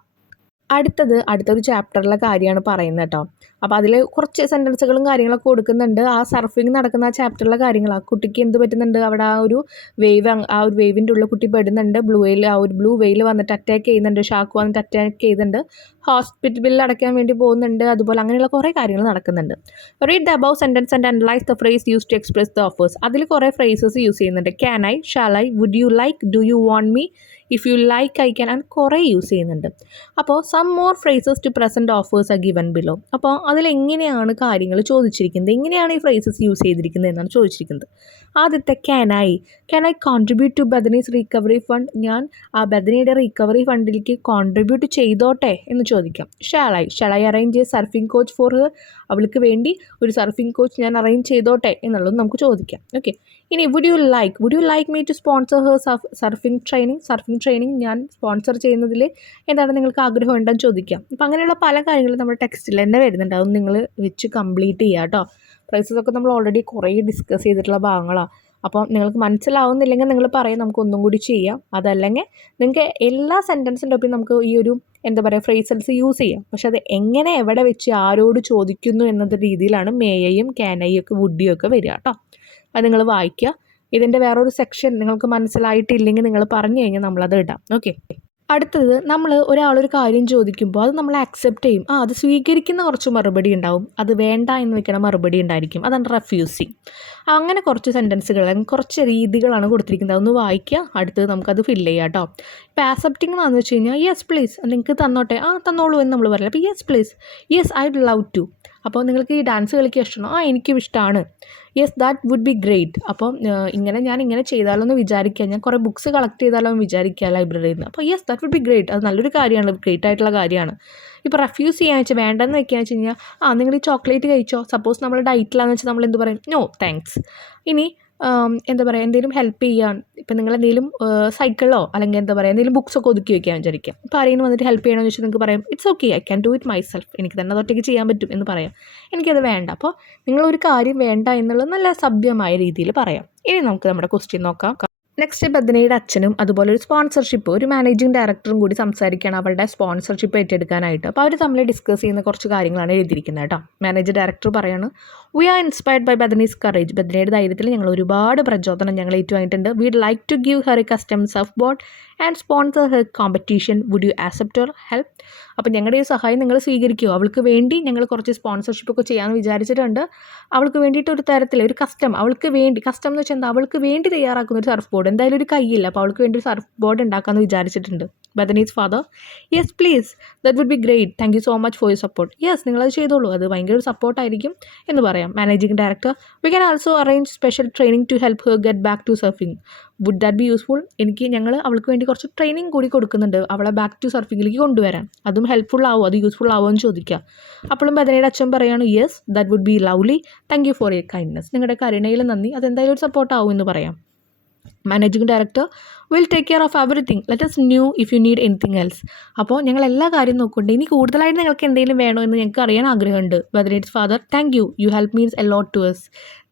അടുത്തൊരു ചാപ്റ്ററിലെ കാര്യമാണ് പറയുന്നത് കേട്ടോ. അപ്പോൾ അതിൽ കുറച്ച് സെൻറ്റൻസുകളും കാര്യങ്ങളൊക്കെ കൊടുക്കുന്നുണ്ട്. ആ സർഫിങ് നടക്കുന്ന ആ ചാപ്റ്ററിലെ കാര്യങ്ങൾ, ആ കുട്ടിക്ക് എന്ത് പറ്റുന്നുണ്ട്, അവിടെ ആ ഒരു വേവിൻ്റെ ഉള്ളിൽ കുട്ടി പെടുന്നുണ്ട്. ബ്ലൂ വെയിൽ വന്നിട്ട് അറ്റാക്ക് ചെയ്യുന്നുണ്ട്, ഷാർക്ക് വന്നിട്ട് അറ്റാക്ക് ചെയ്യുന്നുണ്ട്, ഹോസ്പിറ്റൽ ബില്ല് അടയ്ക്കാൻ വേണ്ടി പോകുന്നുണ്ട്, അതുപോലെ അങ്ങനെയുള്ള കുറേ കാര്യങ്ങൾ നടക്കുന്നുണ്ട്. Read the above sentence and analyse the phrase use to express the offers. അതിൽ കുറേ ഫ്രേസസ് യൂസ് ചെയ്യുന്നുണ്ട്. Can I, shall I, would you like, do you want me, if you like I can, അങ്ങനെ കുറേ use ചെയ്യുന്നുണ്ട്. അപ്പോൾ some more phrases to present offers are given below. അപ്പോൾ അതിലെങ്ങനെയാണ് കാര്യങ്ങൾ ചോദിച്ചിരിക്കുന്നത്, എങ്ങനെയാണ് ഈ ഫ്രേസസ് യൂസ് ചെയ്തിരിക്കുന്നത് എന്നാണ് ചോദിച്ചിരിക്കുന്നത്. ആദ്യത്തെ can I contribute to Bethany's recovery fund, ഞാൻ ആ ബദനിയുടെ റീകവറി ഫണ്ടിലേക്ക് കോൺട്രിബ്യൂട്ട് ചെയ്തോട്ടെ എന്ന് ചോദിക്കാം. Shall I arrange a surfing coach for her, അവൾക്ക് വേണ്ടി ഒരു സർഫിംഗ് കോച്ച് ഞാൻ അറേഞ്ച് ചെയ്തോട്ടെ എന്നുള്ളത് നമുക്ക് ചോദിക്കാം. ഓക്കെ. ഇനി would you like me to sponsor her surfing training ഞാൻ സ്പോൺസർ ചെയ്യുന്നതിൽ എന്താണ് നിങ്ങൾക്ക് ആഗ്രഹം ഉണ്ടെന്ന് ചോദിക്കാം. അപ്പോൾ അങ്ങനെയുള്ള പല കാര്യങ്ങളും നമ്മുടെ ടെക്സ്റ്റിൽ തന്നെ വരുന്നുണ്ട്. അതൊന്നും നിങ്ങൾ വെച്ച് കംപ്ലീറ്റ് ചെയ്യുക കേട്ടോ. ഫ്രേസസൊക്കെ നമ്മൾ ഓൾറെഡി കുറേ ഡിസ്കസ് ചെയ്തിട്ടുള്ള ഭാഗങ്ങളാണ്. അപ്പോൾ നിങ്ങൾക്ക് മനസ്സിലാവുന്നില്ലെങ്കിൽ നിങ്ങൾ പറയാം, നമുക്ക് ഒന്നും കൂടി ചെയ്യാം. അതല്ലെങ്കിൽ നിങ്ങൾക്ക് എല്ലാ സെൻറ്റൻസിൻ്റെ ഒപ്പം നമുക്ക് ഈ ഒരു ഫ്രേസൽസ് യൂസ് ചെയ്യാം. പക്ഷെ അത് എങ്ങനെ, എവിടെ വെച്ച്, ആരോട് ചോദിക്കുന്നു എന്നത് രീതിയിലാണ് മേയയും ക്യാനയും ഒക്കെ വുഡിയും ഒക്കെ വരിക കേട്ടോ. അത് നിങ്ങൾ വായിക്കുക. ഇതിൻ്റെ വേറൊരു സെക്ഷൻ നിങ്ങൾക്ക് മനസ്സിലായിട്ടില്ലെങ്കിൽ നിങ്ങൾ പറഞ്ഞു കഴിഞ്ഞാൽ നമ്മളത് ഇടാം. ഓക്കെ. അടുത്തത്, നമ്മൾ ഒരാളൊരു കാര്യം ചോദിക്കുമ്പോൾ അത് നമ്മൾ അക്സെപ്റ്റ് ചെയ്യും. അത് സ്വീകരിക്കുന്ന കുറച്ച് മറുപടി ഉണ്ടാവും, അത് വേണ്ട എന്ന് വെക്കണ മറുപടി ഉണ്ടായിരിക്കും, അതാണ് റെഫ്യൂസിങ്. അങ്ങനെ കുറച്ച് സെൻറ്റൻസുകൾ, കുറച്ച് രീതികളാണ് കൊടുത്തിരിക്കുന്നത്. അതൊന്ന് വായിക്കുക. അടുത്തത് നമുക്കത് ഫില്ല് ചെയ്യാം കേട്ടോ. ഇപ്പോൾ ആക്സെപ്റ്റിംഗ് എന്നാന്ന് വെച്ച് കഴിഞ്ഞാൽ യെസ് പ്ലീസ്, നിങ്ങൾക്ക് തന്നോട്ടെ, തന്നോളൂ എന്ന് നമ്മൾ പറയില്ല. അപ്പോൾ yes please, yes I would love to, അപ്പോൾ നിങ്ങൾക്ക് ഈ ഡാൻസ് കളിക്കാൻ ഇഷ്ടമാണോ? എനിക്കും ഇഷ്ടമാണ്. Yes that would be great. അപ്പോൾ ഞാൻ ഇങ്ങനെ ചെയ്താലോ എന്ന് വിചാരിക്കുക, ഞാൻ കുറേ ബുക്സ് കളക്ട് ചെയ്താലോ എന്ന് വിചാരിക്കുക ലൈബ്രറിയിൽ നിന്ന്. അപ്പോൾ yes that would be great, അത് നല്ലൊരു കാര്യമാണ്, ഗ്രേറ്റ് ആയിട്ടുള്ള കാര്യമാണ്. ഇപ്പോൾ റെഫ്യൂസ് ചെയ്യാന്ന് വെച്ചാൽ, വേണ്ടെന്ന് വെക്കുകയെന്ന് വെച്ച് കഴിഞ്ഞാൽ, നിങ്ങൾ ഈ ചോക്ലേറ്റ് കഴിച്ചോ, സപ്പോസ് നമ്മൾ ഡയറ്റിലാന്ന് വെച്ചാൽ നമ്മൾ എന്ത് പറയും? No thanks. ഇനി എന്താ പറയുക, എന്തെങ്കിലും ഹെൽപ്പ് ചെയ്യാൻ, ഇപ്പം നിങ്ങൾ എന്തെങ്കിലും സൈക്കിളോ അല്ലെങ്കിൽ എന്താ പറയുക എന്തെങ്കിലും ബുക്സൊക്കെ ഒതുക്കി വയ്ക്കാൻ വിചാരിക്കുക. ഇപ്പോൾ ആരെങ്കിലും വന്നിട്ട് ഹെൽപ്പ് ചെയ്യണമെന്ന് വെച്ചാൽ നിങ്ങൾക്ക് പറയാം it's okay, I can do it myself, എനിക്ക് തന്നെ അതൊറ്റയ്ക്ക് ചെയ്യാൻ പറ്റും എന്ന് പറയാം. എനിക്കത് വേണ്ട. അപ്പോൾ നിങ്ങളൊരു കാര്യം വേണ്ട എന്നുള്ളത് നല്ല സഭ്യമായ രീതിയിൽ പറയാം. ഇനി നമുക്ക് നമ്മുടെ ക്വസ്റ്റ്യൻ നോക്കാം. നെക്സ്റ്റ് ബദനയുടെ അച്ഛനും അതുപോലെ ഒരു സ്പോൺസർഷിപ്പ്, ഒരു മാനേജിങ് ഡയറക്ടറും കൂടി സംസാരിക്കുകയാണ് അവളുടെ സ്പോൺസർഷിപ്പ് ഏറ്റെടുക്കാനായിട്ട്. അപ്പോൾ അവർ തമ്മിൽ ഡിസ്കസ് ചെയ്യുന്ന കുറച്ച് കാര്യങ്ങളാണ് എഴുതിയിരിക്കുന്നത് കേട്ടോ. മാനേജർ ഡയറക്ടർ പറയാണ്, we are inspired by Bethany's courage. ബദനയുടെ ധൈര്യത്തിൽ ഞങ്ങൾ ഒരുപാട് പ്രചോദനം ഞങ്ങൾ ഏറ്റുവാങ്ങിയിട്ടുണ്ട്. We'd like to give her a custom surf board and sponsor her competition. Would you accept her help? അപ്പോൾ ഞങ്ങളുടെ ഈ സഹായം നിങ്ങൾ സ്വീകരിക്കുമോ? അവൾക്ക് വേണ്ടി ഞങ്ങൾ കുറച്ച് സ്പോൺസർഷിപ്പൊക്കെ ചെയ്യാമെന്ന് വിചാരിച്ചിട്ടുണ്ട്. അവൾക്ക് വേണ്ടിയിട്ട് ഒരു തരത്തിൽ ഒരു കസ്റ്റം, അവൾക്ക് വേണ്ടി, കസ്റ്റം എന്ന് വെച്ചാൽ എന്താ, അവൾക്ക് വേണ്ടി തയ്യാറാക്കുന്ന ഒരു സർഫ് ബോർഡ്, എന്തായാലും ഒരു കയ്യില്ല, അപ്പോൾ അവൾക്ക് വേണ്ടി ഒരു സർഫ് ബോർഡ് ഉണ്ടാക്കാമെന്ന് വിചാരിച്ചിട്ടുണ്ട്. Bethany's father, yes please, that would be great, thank you so much for your support. Yes, നിങ്ങളത് ചെയ്തോളൂ, അത് ഭയങ്കര ഒരു സപ്പോർട്ടായിരിക്കും എന്ന് പറയാം. Managing director, we can also arrange special training to help her get back to surfing. Would that be useful? ഞങ്ങൾ അവൾക്ക് വേണ്ടി കുറച്ച് ട്രെയിനിങ് കൂടി കൊടുക്കുന്നുണ്ട്, അവളെ ബാക്ക് ടു സർഫിങ്ങിലേക്ക് കൊണ്ടുവരാൻ. അതും ഹെൽപ്ഫുൾ ആവുമോ, അത് യൂസ്ഫുൾ ആവുമോ എന്ന് ചോദിക്കുക. അപ്പോഴും ബദനയുടെ അച്ഛൻ പറയാണ്, yes that would be lovely, thank you for your kindness. നിങ്ങളുടെ കരുണയിൽ നന്ദി, അതെന്തായാലും ഒരു സപ്പോർട്ടാവും എന്ന് പറയാം. Managing director, will take care of everything, let us know if you need anything else. അപ്പോൾ ഞങ്ങൾ എല്ലാ കാര്യം നോക്കുന്നുണ്ട്, ഇനി കൂടുതലായിട്ട് നിങ്ങൾക്ക് എന്തെങ്കിലും വേണോ എന്ന് ഞങ്ങൾക്ക് അറിയാൻ ആഗ്രഹമുണ്ട്. Bethany's father, thank you, you help means a lot to us.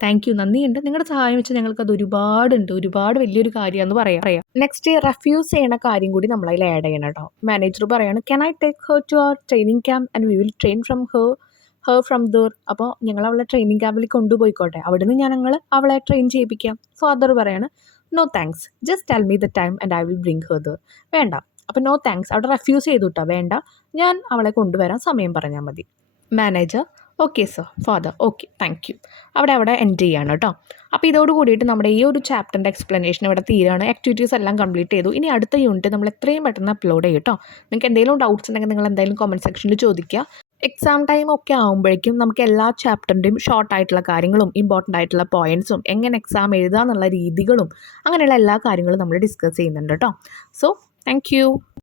Thank you, നന്ദിയുണ്ട്, നിങ്ങളുടെ സഹായം വെച്ചാൽ ഞങ്ങൾക്കത് ഒരുപാടുണ്ട്, ഒരുപാട് വലിയൊരു കാര്യമെന്ന് പറയാം. നെക്സ്റ്റ് റെഫ്യൂസ് ചെയ്യണ കാര്യം കൂടി നമ്മളതിൽ ആഡ് ചെയ്യണം കേട്ടോ. മാനേജർ പറയാണ്, can I take her to our training camp and we will train from her from there. അപ്പോൾ ഞങ്ങൾ അവളെ ട്രെയിനിങ് ക്യാമ്പിൽ കൊണ്ടുപോയിക്കോട്ടെ, അവിടുന്ന് ഞങ്ങൾ അവളെ ട്രെയിൻ ചെയ്യിപ്പിക്കാം. ഫാദർ പറയാണ്, no thanks, just tell me the time and I will bring her there. വേണ്ട. അപ്പോൾ നോ താങ്ക്സ്, അവിടെ റെഫ്യൂസ് ചെയ്തു കേട്ടോ, വേണ്ട, ഞാൻ അവളെ കൊണ്ടുവരാൻ സമയം പറഞ്ഞാൽ മതി. Manager, okay sir. Father, okay, thank you. അവിടെ എൻഡ് ചെയ്യാണ് കേട്ടോ. അപ്പോൾ ഇതോട് കൂടിയിട്ട് നമ്മുടെ ഈ ഒരു ചാപ്റ്ററിൻ്റെ എക്സ്പ്ലനേഷൻ ഇവിടെ തീരാണ്. ആക്ടിവിറ്റീസ് എല്ലാം കംപ്ലീറ്റ് ചെയ്തു. ഇനി അടുത്ത യൂണിറ്റ് നമ്മൾ എത്രയും പെട്ടെന്ന് അപ്ലോഡ് ചെയ്യും കേട്ടോ. നിങ്ങൾക്ക് എന്തെങ്കിലും ഡൗട്ട്സ് ഉണ്ടെങ്കിൽ നിങ്ങൾ എന്തായാലും കമൻറ്റ് സെക്ഷനിൽ ചോദിക്കുക. എക്സാം ടൈം ഒക്കെ ആകുമ്പോഴേക്കും നമുക്ക് എല്ലാ ചാപ്റ്ററിൻ്റെയും ഷോർട്ടായിട്ടുള്ള കാര്യങ്ങളും ഇമ്പോർട്ടൻ്റ് ആയിട്ടുള്ള പോയിൻറ്റ്സും എങ്ങനെ എക്സാം എഴുതുക എന്നുള്ള രീതികളും അങ്ങനെയുള്ള എല്ലാ കാര്യങ്ങളും നമ്മൾ ഡിസ്കസ് ചെയ്യുന്നുണ്ട് കേട്ടോ. So thank you.